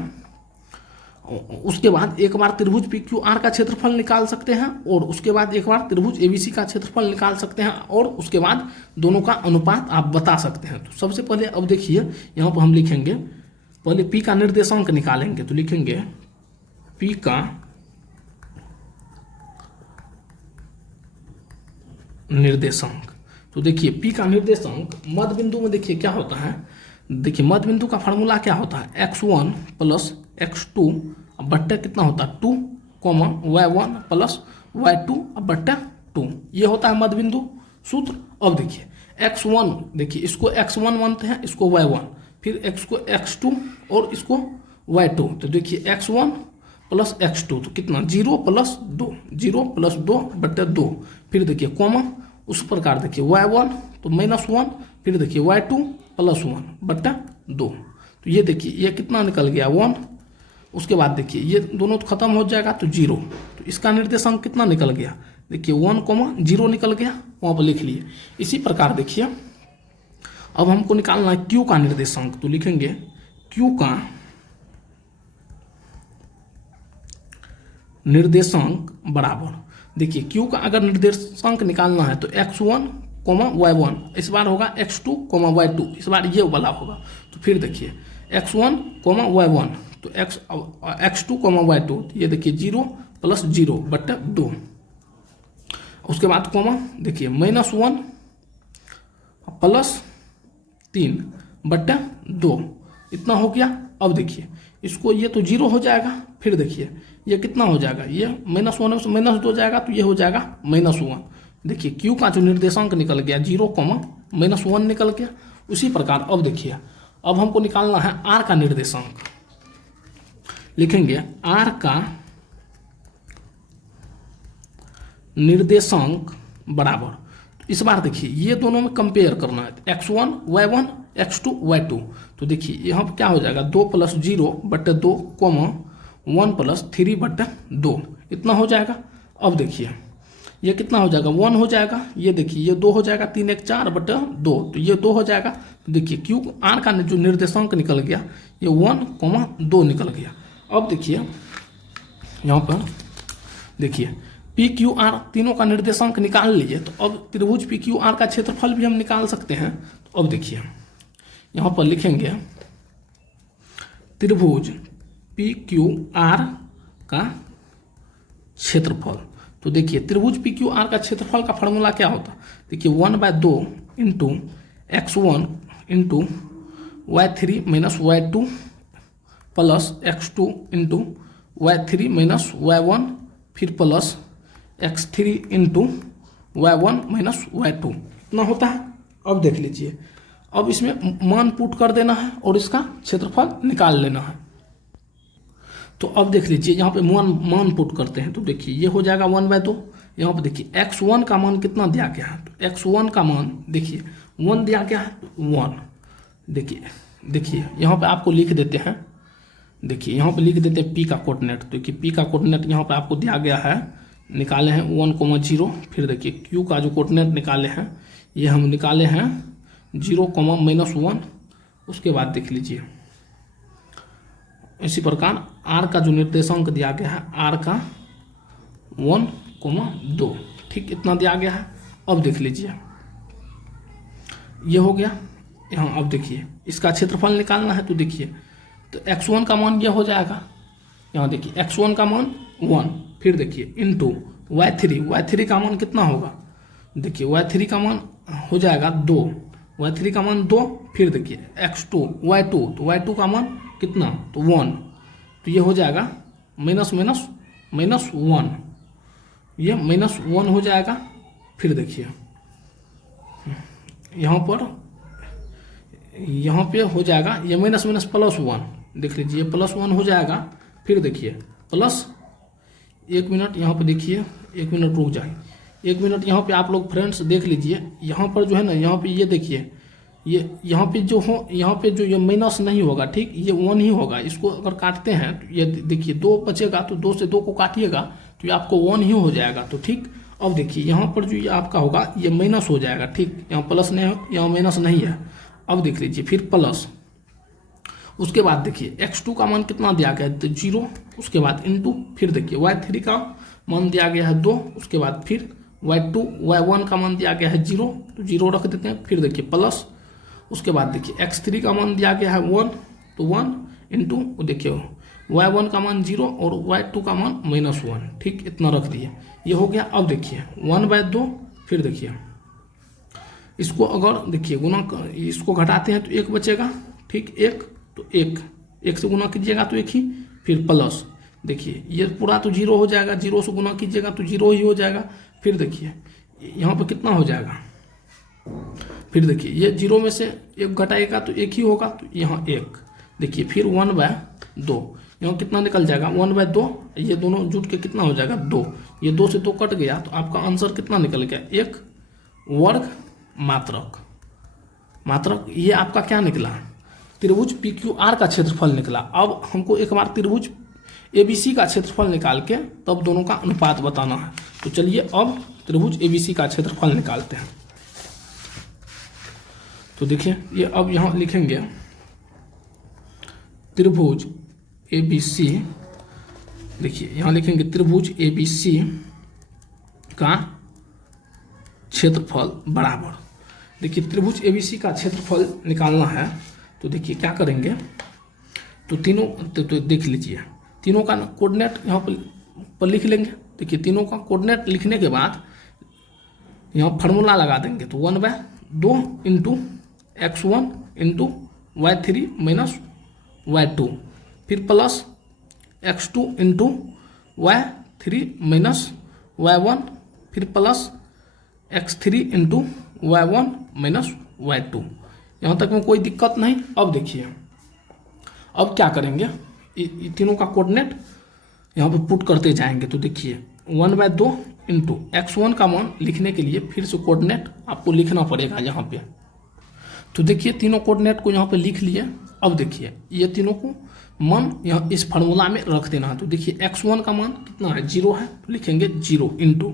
उसके बाद एक बार त्रिभुज पी क्यू आर का क्षेत्रफल निकाल सकते हैं और उसके बाद एक बार त्रिभुज एबीसी का क्षेत्रफल निकाल सकते हैं और उसके बाद दोनों का अनुपात आप बता सकते हैं। तो सबसे पहले अब देखिए यहाँ पर हम लिखेंगे, पहले पी का निर्देशांक निकालेंगे। तो लिखेंगे पी का निर्देशांक। तो देखिए पी का निर्देशांक मध्य बिंदु में देखिए क्या होता है, देखिए मध्य बिंदु का फार्मूला क्या होता है, x1 प्लस x2 बट्टे कितना होता है 2, y1 प्लस y2 बट्टे 2। ये होता है मध्य बिंदु सूत्र। अब देखिए x1, देखिए इसको x1 मानते हैं, इसको y1, फिर इसको x2 और इसको y2। तो देखिए x1 प्लस x2 तो कितना 0 प्लस 2, 0 प्लस 2 बट्टे 2। फिर देखिए कॉमा, उस प्रकार देखिए y1 तो -1, फिर देखिए y2 प्लस 1 बट्टा 2। तो ये देखिए ये कितना निकल गया 1। उसके बाद देखिए ये दोनों तो खत्म हो जाएगा तो 0। तो इसका निर्देशांक कितना निकल गया, देखिए 1,0 निकल गया, वहाँ पर लिख लिए। इसी प्रकार देखिए अब हमको निकालना है Q का निर्देशांक। तो लिखेंगे Q का निर्देशांक बराबर, देखिए Q का अगर निर्देशांक निकालना है तो x1, y1, इस बार होगा x2, y2, इस बार ये वाला होगा। तो फिर देखिए x1, y1 तो x2, y2, ये देखिए 0 प्लस 0 बट्टे 2। उसके बाद कॉमा देखिए -1 प्लस 3 बट्टे 2, इतना हो गया। अब देखिए इसको ये तो 0 हो जाएगा, फिर देखिए ये कितना हो जाएगा, ये -1 से -2 जाएगा तो ये हो जाएगा -1। देखिए Q का जो निर्देशांक निकल गया 0, -1 निकल गया। उसी प्रकार अब देखिए अब हमको निकालना है आर का निर्देशांक। लिखेंगे आर का निर्देशांक बराबर, इस बार देखिए ये दोनों में कंपेयर करना है, x1 y1 x2 y2। तो देखिए यहाँ पर क्या हो जाएगा 2 + 0/2 1 + 3/2 इतना हो जाएगा। अब देखिए ये कितना हो जाएगा 1 हो जाएगा, ये देखिए ये 2 हो जाएगा, 3 × 4/2 तो ये 2 हो जाएगा। तो देखिए क्यू आर का जो निर्देशांक निकल गया ये 1, 2 निकल गया। अब देखिए यहाँ पर देखिए पी क्यू आर तीनों का निर्देशांक निकाल लीजिए, तो अब त्रिभुज पी क्यू आर का क्षेत्रफल भी हम निकाल सकते हैं। तो अब देखिए यहाँ पर लिखेंगे त्रिभुज पी क्यू आर का क्षेत्रफल। तो देखिए त्रिभुज पी क्यू आर का क्षेत्रफल का फॉर्मूला क्या होता है, देखिए 1/2 × x1 × y3 - y2 plus x2 × y3 - y1 फिर प्लस x3 × y1 - y2 इतना होता है। अब देख लीजिए, अब इसमें मान पुट कर देना है और इसका क्षेत्रफल निकाल लेना है। तो अब देख लीजिए यहाँ पे मान पुट करते हैं, तो देखिए ये हो जाएगा 1/2। यहाँ पे देखिए x1 का मान कितना दिया गया है, तो x1 का मान देखिए 1 दिया गया है, तो 1 देखिए यहाँ पे आपको लिख देते हैं, देखिए यहाँ पे लिख देते हैं p का कोऑर्डिनेट। तो देखिए p का कोऑर्डिनेट यहाँ पे आपको दिया गया है, निकाले हैं 1, 0। फिर देखिए q का जो कोऑर्डिनेट निकाले हैं ये हम निकाले हैं 0, -1। उसके बाद देख लीजिए इसी प्रकार r का जो निर्देशांक दिया गया है r का 1, 2 ठीक इतना दिया गया है। अब देख लीजिए ये हो गया यहाँ। अब देखिए इसका क्षेत्रफल निकालना है, तो देखिए तो x1 का मान ये हो जाएगा, यहाँ देखिए x1 का मान 1, फिर देखिए इंटू y3 का मान कितना होगा, देखिए y3 का मान हो जाएगा 2, y3 का मान 2, फिर देखिए x2 y2, तो y2 का मान कितना तो 1, तो ये हो जाएगा -1, ये -1 हो जाएगा। फिर देखिए यहाँ पे हो जाएगा ये -+1, देख लीजिए +1 हो जाएगा। फिर देखिए प्लस 1 मिनट यहाँ पे देखिए, 1 मिनट रुक जाए, 1 मिनट यहाँ पे आप लोग फ्रेंड्स देख लीजिए। यहाँ पर जो है ना यहाँ पे ये देखिए ये यहाँ पे जो ये माइनस नहीं होगा, ठीक ये 1 ही होगा। इसको अगर काटते हैं तो ये देखिए 2 बचेगा, तो 2 से 2 को काटिएगा तो ये आपको 1 ही हो जाएगा। तो ठीक अब देखिए यहाँ पर जो ये आपका होगा ये माइनस हो जाएगा, ठीक यहाँ प्लस नहीं, यहाँ माइनस नहीं है। अब देख लीजिए फिर प्लस, उसके बाद देखिए x2 का मान कितना दिया गया है तो 0, उसके बाद इंटू, फिर देखिए y3 का मान दिया गया है 2, उसके बाद फिर y1 का मान दिया गया है 0, तो 0 रख देते हैं। फिर देखिए प्लस, उसके बाद देखिए x3 का मान दिया गया है 1, तो 1 इंटू देखिए y1 का मान 0 और y2 का मान -1, ठीक इतना रख दिए, ये हो गया। अब देखिए 1/2, फिर देखिए इसको अगर देखिए इसको घटाते हैं तो 1 बचेगा, ठीक 1, तो 1 से गुना कीजिएगा तो 1 ही, फिर प्लस देखिए ये पूरा तो 0 हो जाएगा, 0 से गुना कीजिएगा तो 0 ही हो जाएगा। फिर देखिए यहाँ पर कितना हो जाएगा, फिर देखिए ये 0 में से 1 घटाएगा तो 1 ही होगा, तो यहाँ 1 देखिए, फिर 1/2 यहाँ कितना निकल जाएगा 1/2, ये दोनों जुट के कितना हो जाएगा 2, ये 2 से 2 कट गया, तो आपका आंसर कितना निकल गया 1 वर्ग मात्रक। ये आपका क्या निकला, त्रिभुज PQR का क्षेत्रफल निकला। अब हमको एक बार त्रिभुज ABC का क्षेत्रफल निकाल के तब दोनों का अनुपात बताना है। तो चलिए अब त्रिभुज ABC का क्षेत्रफल निकालते हैं। तो देखिए ये अब यहाँ लिखेंगे त्रिभुज ABC, देखिए यहाँ लिखेंगे त्रिभुज ABC का क्षेत्रफल बराबर, देखिए त्रिभुज ABC का क्षेत्रफल निकालना है। तो देखिए क्या करेंगे, तो तीनों तो देख लीजिए तीनों का कोऑर्डिनेट यहाँ पर लिख लेंगे। देखिए तीनों का कोऑर्डिनेट लिखने के बाद यहाँ फार्मूला लगा देंगे, तो 1/2 into x1 into y3 - y2, फिर plus x2 into y3 - y1, फिर plus x3 into y1 - y2, यहाँ तक में कोई दिक्कत नहीं। अब देखिए अब क्या करेंगे, तीनों का कोऑर्डिनेट यहाँ पे पुट करते जाएंगे। तो देखिए 1/2 इंटू x1 का मान लिखने के लिए फिर से कोऑर्डिनेट आपको लिखना पड़ेगा यहाँ पे। तो देखिए तीनों कोऑर्डिनेट को यहाँ पे लिख लिए। अब देखिए ये तीनों को मान यहाँ इस फार्मूला में रख देना है। तो देखिए x1 का मान कितना है, 0 है, तो लिखेंगे 0 इंटू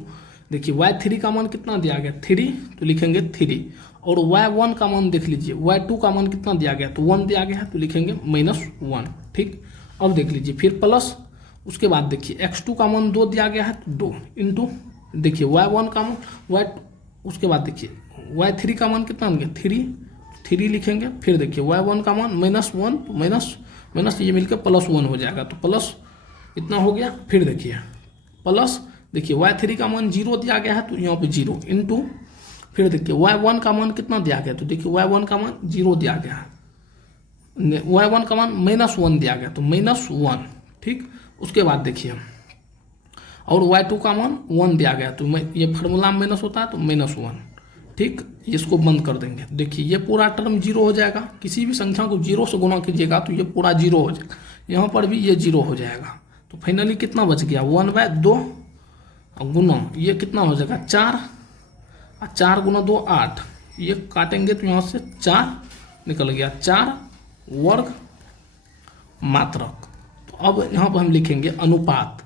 देखिए y3 का मान कितना दिया गया 3, तो लिखेंगे 3, और y1 का मान देख लीजिए, y2 का मान कितना दिया गया, तो 1 दिया गया है, तो लिखेंगे -1। ठीक, अब देख लीजिए फिर प्लस, उसके बाद देखिए x2 का मान 2 दिया गया है, तो 2 इंटू देखिए y1 का मान उसके बाद देखिए y3 का मान कितना दिया 3 लिखेंगे। फिर देखिए y1 का मान -1, तो माइनस ये मिलकर +1 हो जाएगा, तो प्लस इतना हो गया। फिर देखिए प्लस देखिए y3 का मान 0 दिया गया है, तो यहाँ पे 0 इंटू फिर देखिए y1 का मान कितना दिया गया, तो देखिए y1 का मान 0 दिया गया है, y1 का मान -1 दिया गया, तो -1। ठीक, उसके बाद देखिए और y2 का मान 1 दिया गया, तो ये फार्मूला में माइनस होता है, तो -1। ठीक, इसको बंद कर देंगे। देखिए ये पूरा टर्म 0 हो जाएगा, किसी भी संख्या को 0 से गुना कीजिएगा तो ये पूरा 0 हो जाएगा, यहाँ पर भी ये 0 हो जाएगा। तो फाइनली कितना बच गया 1/2 गुना ये कितना हो जाएगा 4, और 4 गुना 2 8, ये काटेंगे तो यहाँ से 4 निकल गया, 4 वर्ग मात्रक। तो अब यहाँ पर हम लिखेंगे अनुपात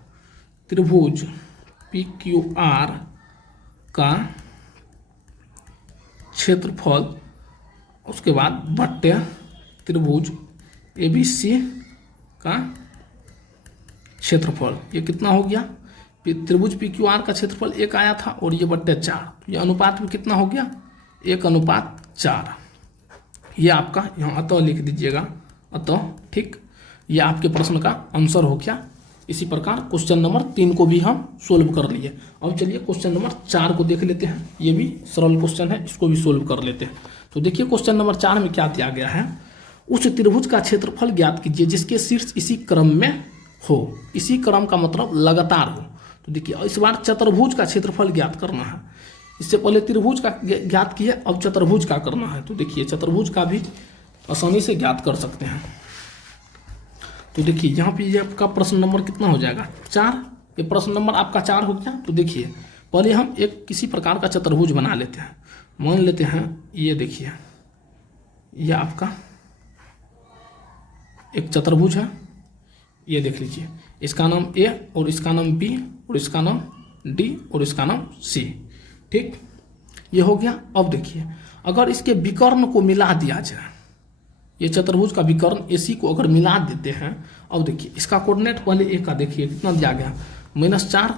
त्रिभुज PQR का क्षेत्रफल, उसके बाद बट्टे त्रिभुज ABC का क्षेत्रफल। ये कितना हो गया, त्रिभुज PQR का क्षेत्रफल 1 आया था और ये बट्टे 4, तो ये अनुपात में कितना हो गया 1/4। ये आपका यहाँ अतः लिख दीजिएगा, अतः। ठीक, ये आपके प्रश्न का आंसर हो गया। इसी प्रकार क्वेश्चन नंबर 3 को भी हम सोल्व कर लिए। अब चलिए क्वेश्चन नंबर 4 को देख लेते हैं, ये भी सरल क्वेश्चन है, इसको भी सोल्व कर लेते हैं। तो देखिए क्वेश्चन नंबर 4 में क्या दिया गया है, उस त्रिभुज का क्षेत्रफल ज्ञात कीजिए जिसके शीर्ष इसी क्रम में हो। इसी क्रम का मतलब लगातार हो। तो देखिए इस बार चतुर्भुज का क्षेत्रफल ज्ञात करना है, इससे पहले त्रिभुज का ज्ञात किए, अब चतुर्भुज का करना है। तो देखिए चतुर्भुज का भी आसानी से ज्ञात कर सकते हैं। तो देखिए यहाँ पे ये आपका प्रश्न नंबर कितना हो जाएगा 4, ये प्रश्न नंबर आपका 4 हो गया। तो देखिए पहले हम एक किसी प्रकार का चतुर्भुज बना लेते हैं। मान लेते हैं ये देखिए ये आपका एक चतुर्भुज है, ये देख लीजिए, इसका नाम A और इसका नाम B और इसका नाम D और इसका नाम C। ठीक, ये हो गया। अब देखिए अगर इसके विकर्ण को मिला दिया जाए, ये चतुर्भुज का विकर्ण AC को अगर मिला देते हैं, अब देखिए इसका कोऑर्डिनेट पहले A का देखिए कितना दिया गया -4,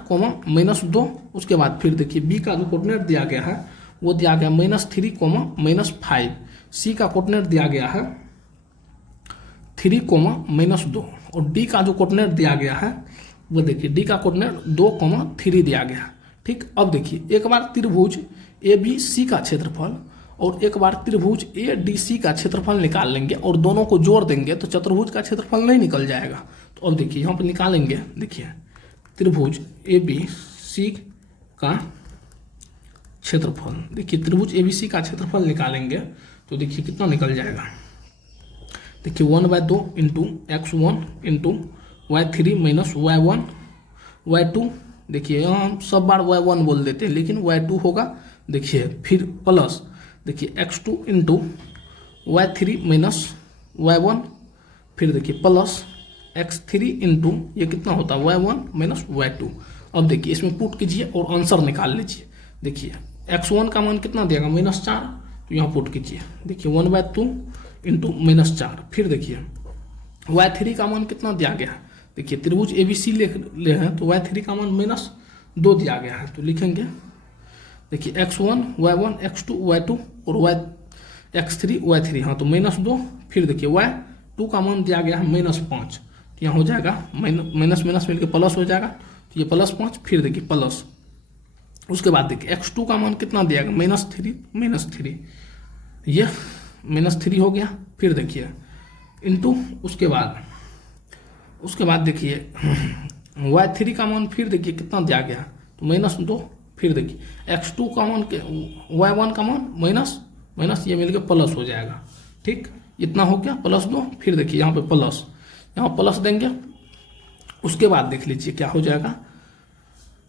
-2, उसके बाद फिर देखिए B का जो कोऑर्डिनेट दिया गया है वो दिया गया -3, -5, C का कोऑर्डिनेट दिया गया है 3, -2, और D का जो कोऑर्डिनेट दिया गया है वो देखिए D का कोऑर्डिनेट 2, 3 दिया गया है। ठीक, अब देखिए एक बार त्रिभुज ABC का क्षेत्रफल और एक बार त्रिभुज ADC का क्षेत्रफल निकाल लेंगे और दोनों को जोड़ देंगे तो चतुर्भुज का क्षेत्रफल नहीं निकल जाएगा। तो अब देखिए यहाँ पर निकालेंगे, देखिए त्रिभुज ABC का क्षेत्रफल, देखिए त्रिभुज ABC का क्षेत्रफल निकालेंगे तो देखिए कितना निकल जाएगा, देखिए 1/2 into x1 into y3 minus y1 y2, देखिए यहाँ हम सब बार y1 बोल देते हैं लेकिन y2 होगा। देखिए फिर प्लस देखिए x2 into y3 minus y1, फिर देखिए प्लस x3 इंटू ये कितना होता है y1 माइनस y2। अब देखिए इसमें पुट कीजिए और आंसर निकाल लीजिए। देखिए x1 का मान कितना देगा -4, तो यहाँ पुट कीजिए, देखिए 1/2 इंटू -4। फिर देखिए y3 का मान कितना दिया गया है, देखिए त्रिभुज ABC ले हैं तो y3 का मान -2 दिया गया है, तो लिखेंगे देखिए x1 y1 x2 y2 और x3 y3, हाँ तो -2। फिर देखिए y2 का मान दिया गया है -5, तो यहाँ हो जाएगा माइनस मिलकर प्लस हो जाएगा, तो ये +5। फिर देखिए प्लस, उसके बाद देखिए x2 का मान कितना दिया गया -3, ये -3 हो गया। फिर देखिए इंटू उसके बाद देखिए y3 का मान फिर देखिए कितना दिया गया तो -2। फिर देखिए x2 का मान y1 का मान माइनस ये मिलकर प्लस हो जाएगा, ठीक, इतना हो गया +2। फिर देखिए यहाँ पे प्लस, यहाँ प्लस देंगे, उसके बाद देख लीजिए क्या हो जाएगा।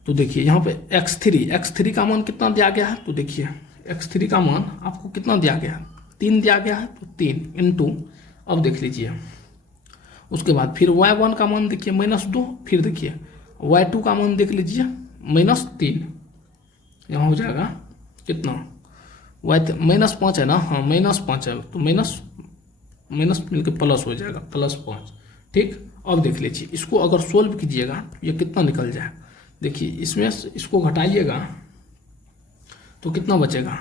तो देखिए यहाँ पे x3 का मान कितना दिया गया है, तो देखिए x3 का मान आपको कितना दिया गया है, 3 दिया गया है, तो 3 इंटू, अब देख लीजिए उसके बाद फिर y1 का मान देखिए -2, फिर देखिए y2 का मान देख लीजिए -3, यहाँ हो जाएगा कितना, -5 है ना, हाँ -5 है, तो माइनस मिलकर प्लस हो जाएगा, +5। ठीक, अब देख लीजिए इसको अगर सोल्व कीजिएगा तो ये कितना निकल जाए, देखिए इसमें इसको घटाइएगा तो कितना बचेगा,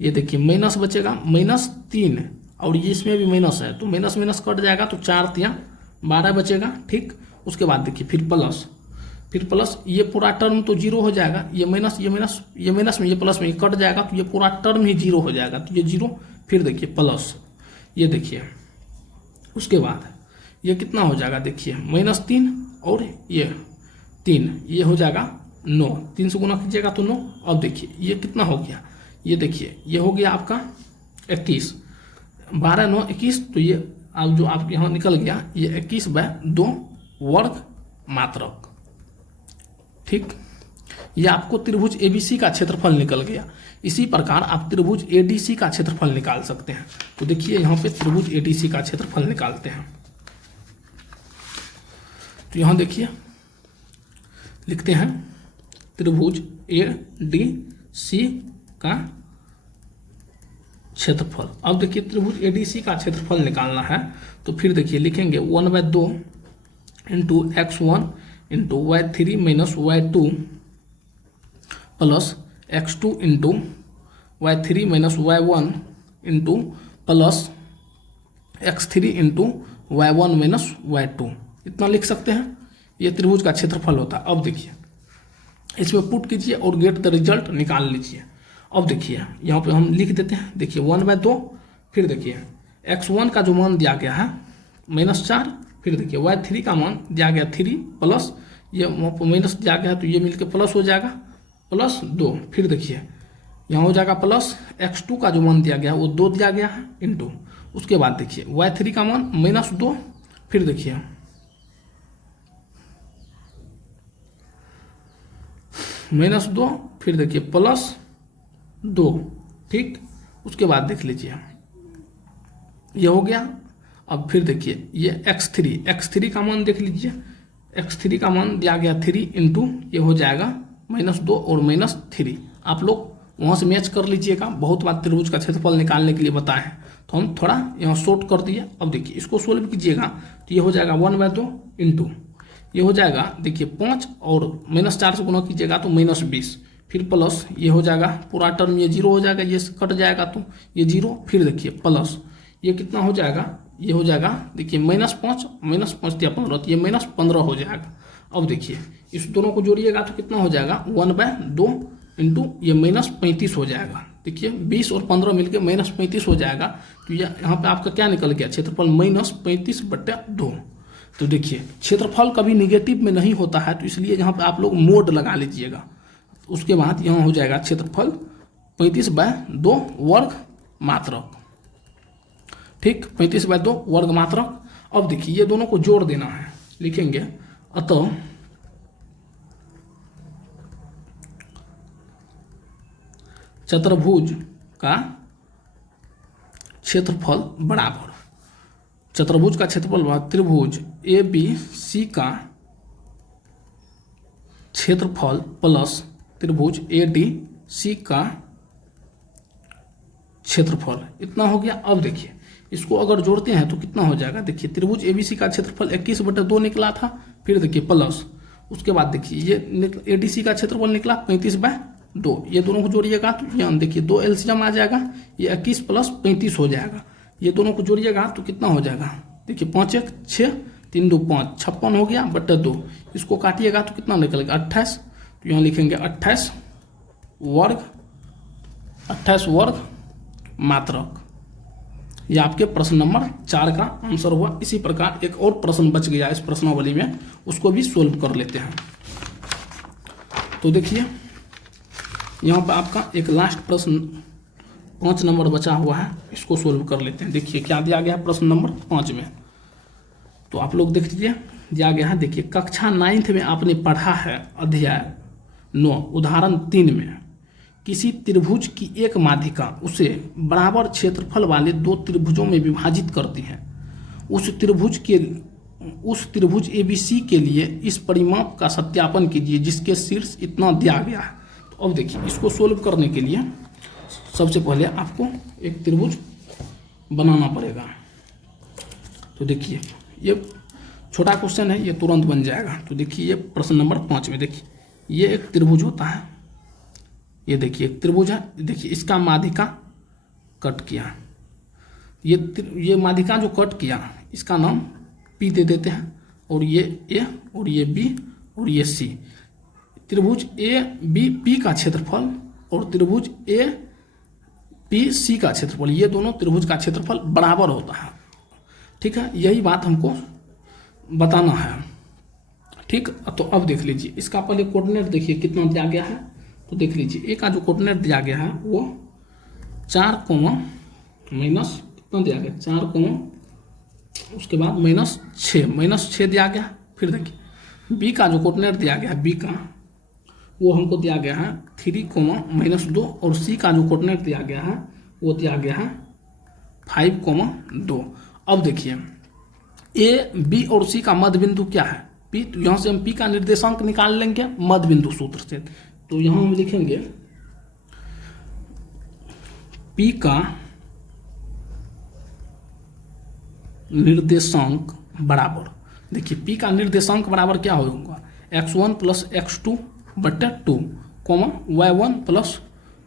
ये देखिए माइनस बचेगा -3, और ये इसमें भी माइनस है, तो माइनस माइनस कट जाएगा, तो 4 × 12 बचेगा। ठीक, उसके बाद देखिए फिर प्लस, ये पूरा टर्म तो 0 हो जाएगा, ये माइनस में, ये प्लस में, ये कट जाएगा, तो ये पूरा टर्म ही 0 हो जाएगा, तो ये 0, फिर देखिए प्लस, ये देखिए उसके बाद ये कितना हो जाएगा, देखिए -3 और ये 3, ये हो जाएगा 9, 3 से गुना कीजिएगा तो 9। अब देखिए ये कितना हो गया, ये देखिए ये हो गया आपका 21, 12 9 21, तो ये अब जो आप यहाँ निकल गया ये 21/2 वर्ग मात्रक। ठीक, ये आपको त्रिभुज ABC का क्षेत्रफल निकल गया। इसी प्रकार आप त्रिभुज ADC का क्षेत्रफल निकाल सकते हैं। तो देखिए यहाँ पे त्रिभुज ADC का क्षेत्रफल निकालते हैं, तो यहाँ देखिए लिखते हैं त्रिभुज ADC का क्षेत्रफल। अब देखिए त्रिभुज ADC का क्षेत्रफल निकालना है, तो फिर देखिए लिखेंगे 1/2 into x1 into y3 minus y2 plus x2 into y3 minus y1 into plus x3 into y1 minus y2, इतना लिख सकते हैं। ये त्रिभुज का क्षेत्रफल होता है। अब देखिए इसमें पुट कीजिए और गेट द रिजल्ट निकाल लीजिए। अब देखिए यहाँ पे हम लिख देते हैं, देखिए 1/2, फिर देखिए x1 का जो मान दिया गया है -4, फिर देखिए y3 का मान दिया गया 3 प्लस ये माइनस दिया गया है, तो ये मिलकर प्लस हो जाएगा +2, फिर देखिए यहाँ हो जाएगा प्लस x2 का जो मान दिया गया है वो 2 दिया गया है इंटू, उसके बाद देखिए y3 का मान -2, फिर देखिए -2, फिर देखिए +2। ठीक, उसके बाद देख लीजिए ये हो गया। अब फिर देखिए ये x3 का मान देख लीजिए, x3 का मान दिया गया 3 इंटू ये हो जाएगा -2 और -3। आप लोग वहाँ से मैच कर लीजिएगा, बहुत बार त्रिभुज का क्षेत्रफल निकालने के लिए बताए हैं, तो हम थोड़ा यहाँ शॉर्ट कर दिए। अब देखिए इसको सोल्व कीजिएगा तो ये हो जाएगा 1/2 इंटू ये हो जाएगा देखिए 5 और -4 से गुना कीजिएगा तो -20, फिर प्लस ये हो जाएगा पूरा टर्म ये 0 हो जाएगा, ये कट जाएगा तो ये 0, फिर देखिए प्लस ये कितना हो जाएगा, ये हो जाएगा देखिए -5 -5 15, तो ये -15 हो जाएगा। अब देखिए इस दोनों को जोड़िएगा तो कितना हो जाएगा 1/2 इंटू ये -35 हो जाएगा। देखिए 20 और 15 मिलकर -35 हो जाएगा, तो ये यहाँ पे आपका क्या निकल गया क्षेत्रफल -35/2। तो देखिए क्षेत्रफल कभी निगेटिव में नहीं होता है, तो इसलिए यहाँ पे आप लोग मोड लगा लीजिएगा। उसके बाद यहाँ हो जाएगा क्षेत्रफल 35/2 वर्ग मात्रक। ठीक, 35/2 वर्ग मात्रक। अब देखिए ये दोनों को जोड़ देना है, लिखेंगे अतः चतुर्भुज का क्षेत्रफल बराबर, चतुर्भुज का क्षेत्रफल बराबर त्रिभुज ABC का क्षेत्रफल प्लस त्रिभुज ADC का क्षेत्रफल, इतना हो गया। अब देखिए इसको अगर जोड़ते हैं तो कितना हो जाएगा, देखिए त्रिभुज ABC का क्षेत्रफल 21/2 निकला था, फिर देखिए प्लस उसके बाद देखिए ये ADC का क्षेत्रफल निकला 35/2, ये दोनों को जोड़िएगा तो यहाँ देखिए 2 LCM आ जाएगा, ये 21 + 35 हो जाएगा। ये दोनों को जोड़िएगा तो कितना हो जाएगा, देखिए 5 1 6 3 2 5 56 हो गया बटे 2, इसको काटिएगा तो कितना निकलेगा 28, तो यहाँ लिखेंगे 28 वर्ग मात्रक। यह आपके प्रश्न नंबर 4 का आंसर हुआ। इसी प्रकार एक और प्रश्न बच गया इस प्रश्नावली में, उसको भी सोल्व कर लेते हैं। तो देखिए यहाँ पर आपका एक लास्ट प्रश्न 5 नंबर बचा हुआ है, इसको सोल्व कर लेते हैं। देखिए क्या दिया गया है प्रश्न नंबर 5 में, तो आप लोग देख लीजिए दिया गया है। देखिए कक्षा 9th में आपने पढ़ा है अध्याय 9 उदाहरण 3 में किसी त्रिभुज की एक माध्यिका उसे बराबर क्षेत्रफल वाले 2 त्रिभुजों में विभाजित करती है। उस त्रिभुज ABC के लिए इस परिमाप का सत्यापन कीजिए जिसके शीर्ष इतना दिया गया है। तो अब देखिए इसको सोल्व करने के लिए सबसे पहले आपको एक त्रिभुज बनाना पड़ेगा। तो देखिए ये छोटा क्वेश्चन है, ये तुरंत बन जाएगा। तो देखिए ये प्रश्न नंबर 5 में देखिए ये एक त्रिभुज होता है, ये देखिए एक त्रिभुज है। देखिए इसका माध्यिका कट किया, ये माध्यिका जो कट किया इसका नाम P दे देते हैं, और ये A और ये B और ये C। त्रिभुज ABP का क्षेत्रफल और त्रिभुज APC का क्षेत्रफल, ये दोनों त्रिभुज का क्षेत्रफल बराबर होता है। ठीक है, यही बात हमको बताना है। ठीक, तो अब देख लीजिए इसका पहले कोऑर्डिनेट देखिए कितना दिया गया है। तो देख लीजिए A का जो कोऑर्डिनेट दिया गया है वो 4 माइनस कितना दिया गया 4 उसके बाद -6 दिया गया। फिर देखिए B का जो कोऑर्डिनेट दिया गया है B का वो हमको दिया गया है 3 -2, और C का जो कोऑर्डिनेट दिया गया है वो दिया गया है 5 2। अब देखिए A B और C का मध्य बिंदु क्या है P, तो यहाँ से हम P का निर्देशांक निकाल लेंगे मध्य बिंदु सूत्र से। तो यहाँ हम लिखेंगे P का निर्देशांक बराबर, देखिए P का निर्देशांक बराबर क्या होगा x1 + x2 बटे 2 y1 +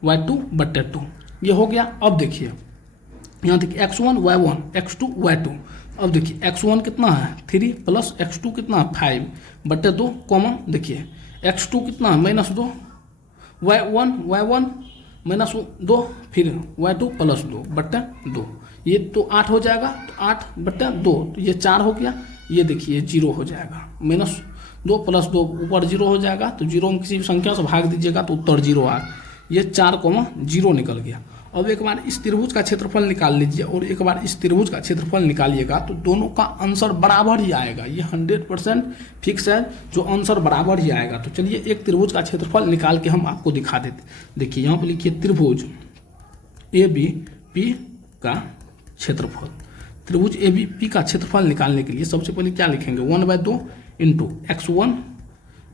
y2 बटे 2। ये हो गया। अब देखिए यहाँ देखिए x1 y1 x2 y2। अब देखिए x1 कितना है 3 + x2 कितना है 5 बटे 2 कॉमन, देखिए x2 कितना है -2 y1 -2 फिर y2 + 2 बटे 2, ये तो 8 हो जाएगा। तो 8 बटे 2 तो ये 4 हो गया। ये देखिए 0 हो जाएगा, -2 + 2 ऊपर 0 हो जाएगा। तो 0 में किसी भी संख्या से भाग दीजिएगा तो उत्तर 0 आ, ये 4 0 निकल गया। अब एक बार इस त्रिभुज का क्षेत्रफल निकाल लीजिए और एक बार इस त्रिभुज का क्षेत्रफल निकालिएगा तो दोनों का आंसर बराबर ही आएगा। ये 100% फिक्स है, जो आंसर बराबर ही आएगा। तो चलिए एक त्रिभुज का क्षेत्रफल निकाल के हम आपको दिखा देते। देखिए यहाँ पर लिखिए त्रिभुज ABP का क्षेत्रफल। त्रिभुज ABP का क्षेत्रफल निकालने के लिए सबसे पहले क्या लिखेंगे 1/2 into x1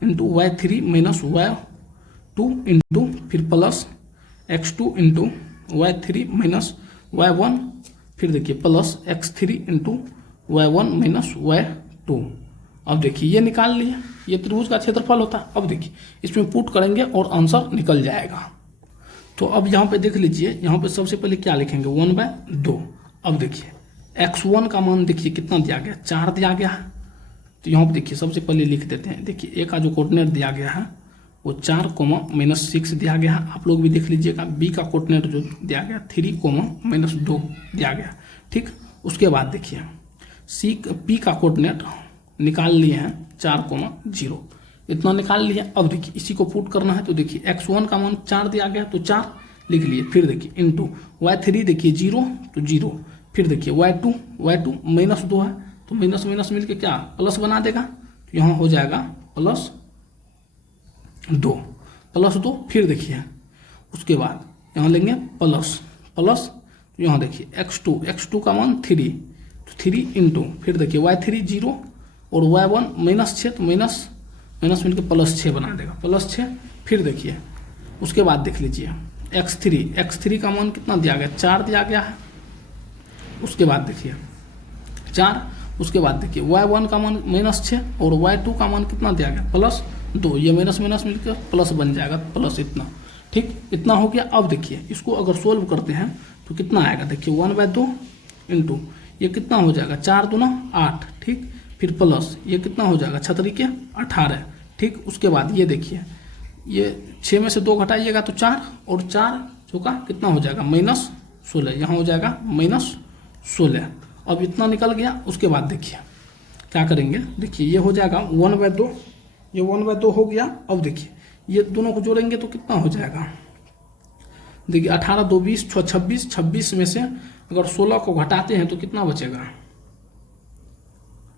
into y3 - y2 into फिर plus x2 into y3 - y1, फिर देखिए plus x3 into y1 - y2। अब देखिए ये निकाल लिए, ये त्रिभुज का क्षेत्रफल होता है। अब देखिए इसमें पुट करेंगे और आंसर निकल जाएगा। तो अब यहाँ पे देख लीजिए, यहाँ पे सबसे पहले क्या लिखेंगे 1/2। अब देखिए x1 का मान देखिए कितना दिया गया 4 दिया गया है। तो यहाँ पे देखिए सबसे पहले लिख देते हैं। देखिए A का जो कोऑर्डिनेट दिया गया है वो 4 -6 दिया गया है। आप लोग भी देख लीजिएगा। B का कोऑर्डिनेट जो दिया गया 3 -2 दिया गया। ठीक, उसके बाद देखिए P का कोऑर्डिनेट निकाल लिए हैं 4 0, इतना निकाल लिया। अब देखिए इसी को पुट करना है। तो देखिए x1 का मान 4 दिया गया तो 4 लिख लिए। फिर देखिए इंटू y3 देखिए 0 तो 0, फिर देखिए y2 -2 है तो माइनस मिलके क्या प्लस बना देगा। तो यहाँ हो जाएगा +2। फिर देखिए उसके बाद यहाँ लेंगे प्लस, तो यहाँ देखिए x2 का मान 3 तो 3 इंटू फिर देखिए y3 0 और y1 -6 तो माइनस मिलके +6 बना देगा +6। फिर देखिए उसके बाद देख लीजिए x3 का मान कितना दिया गया 4 दिया गया है। उसके बाद देखिए 4, उसके बाद देखिए y1 का मान -6 और y2 का मान कितना दिया गया +2, ये माइनस मिलकर प्लस बन जाएगा प्लस इतना। ठीक, इतना हो गया। अब देखिए इसको अगर सोल्व करते हैं तो कितना आएगा देखिए 1/2 इंटू ये कितना हो जाएगा 4 दूना 8। ठीक, फिर प्लस ये कितना हो जाएगा 6 के 18। ठीक, उसके बाद ये देखिए ये 6 में से 2 घटाइएगा तो 4 और 4 चौका कितना हो जाएगा -16, यहाँ हो जाएगा -16। अब इतना निकल गया। उसके बाद देखिए क्या करेंगे, देखिए ये हो जाएगा 1/2, ये 1/2 हो गया। अब देखिए ये दोनों को जोड़ेंगे तो कितना हो जाएगा देखिए 18 2 20 6 26, 26 में से अगर 16 को घटाते हैं तो कितना बचेगा,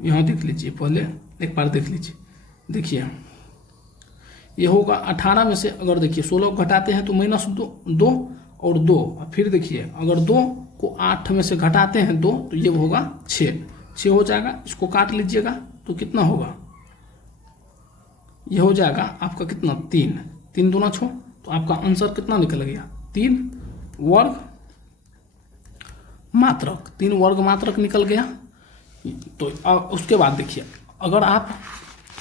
यहाँ देख लीजिए, पहले एक बार देख लीजिए। देखिए ये होगा 18 में से अगर देखिए 16 को घटाते हैं तो -2 और 2, फिर देखिए अगर 2 को 8 में से घटाते हैं 2 तो ये होगा 6 हो जाएगा। इसको काट लीजिएगा तो कितना होगा, ये हो जाएगा आपका कितना 3 दूना 6, तो आपका आंसर कितना निकल गया 3 वर्ग मात्रक, 3 वर्ग मात्रक निकल गया। तो उसके बाद देखिए अगर आप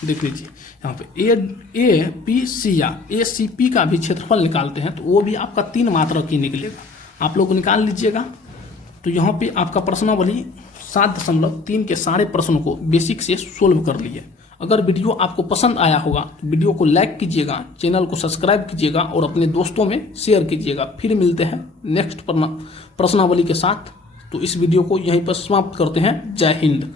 देख लीजिए यहाँ पे ए पी सी या ए सी पी का भी क्षेत्रफल निकालते हैं तो वो भी आपका 3 मात्रक ही निकलेगा। आप लोग निकाल लीजिएगा। तो यहाँ पे आपका प्रश्नावली 7.3 के सारे प्रश्नों को बेसिक से सोल्व कर लिए। अगर वीडियो आपको पसंद आया होगा तो वीडियो को लाइक कीजिएगा, चैनल को सब्सक्राइब कीजिएगा और अपने दोस्तों में शेयर कीजिएगा। फिर मिलते हैं नेक्स्ट प्रश्नावली के साथ। तो इस वीडियो को यहीं पर समाप्त करते हैं। जय हिंद।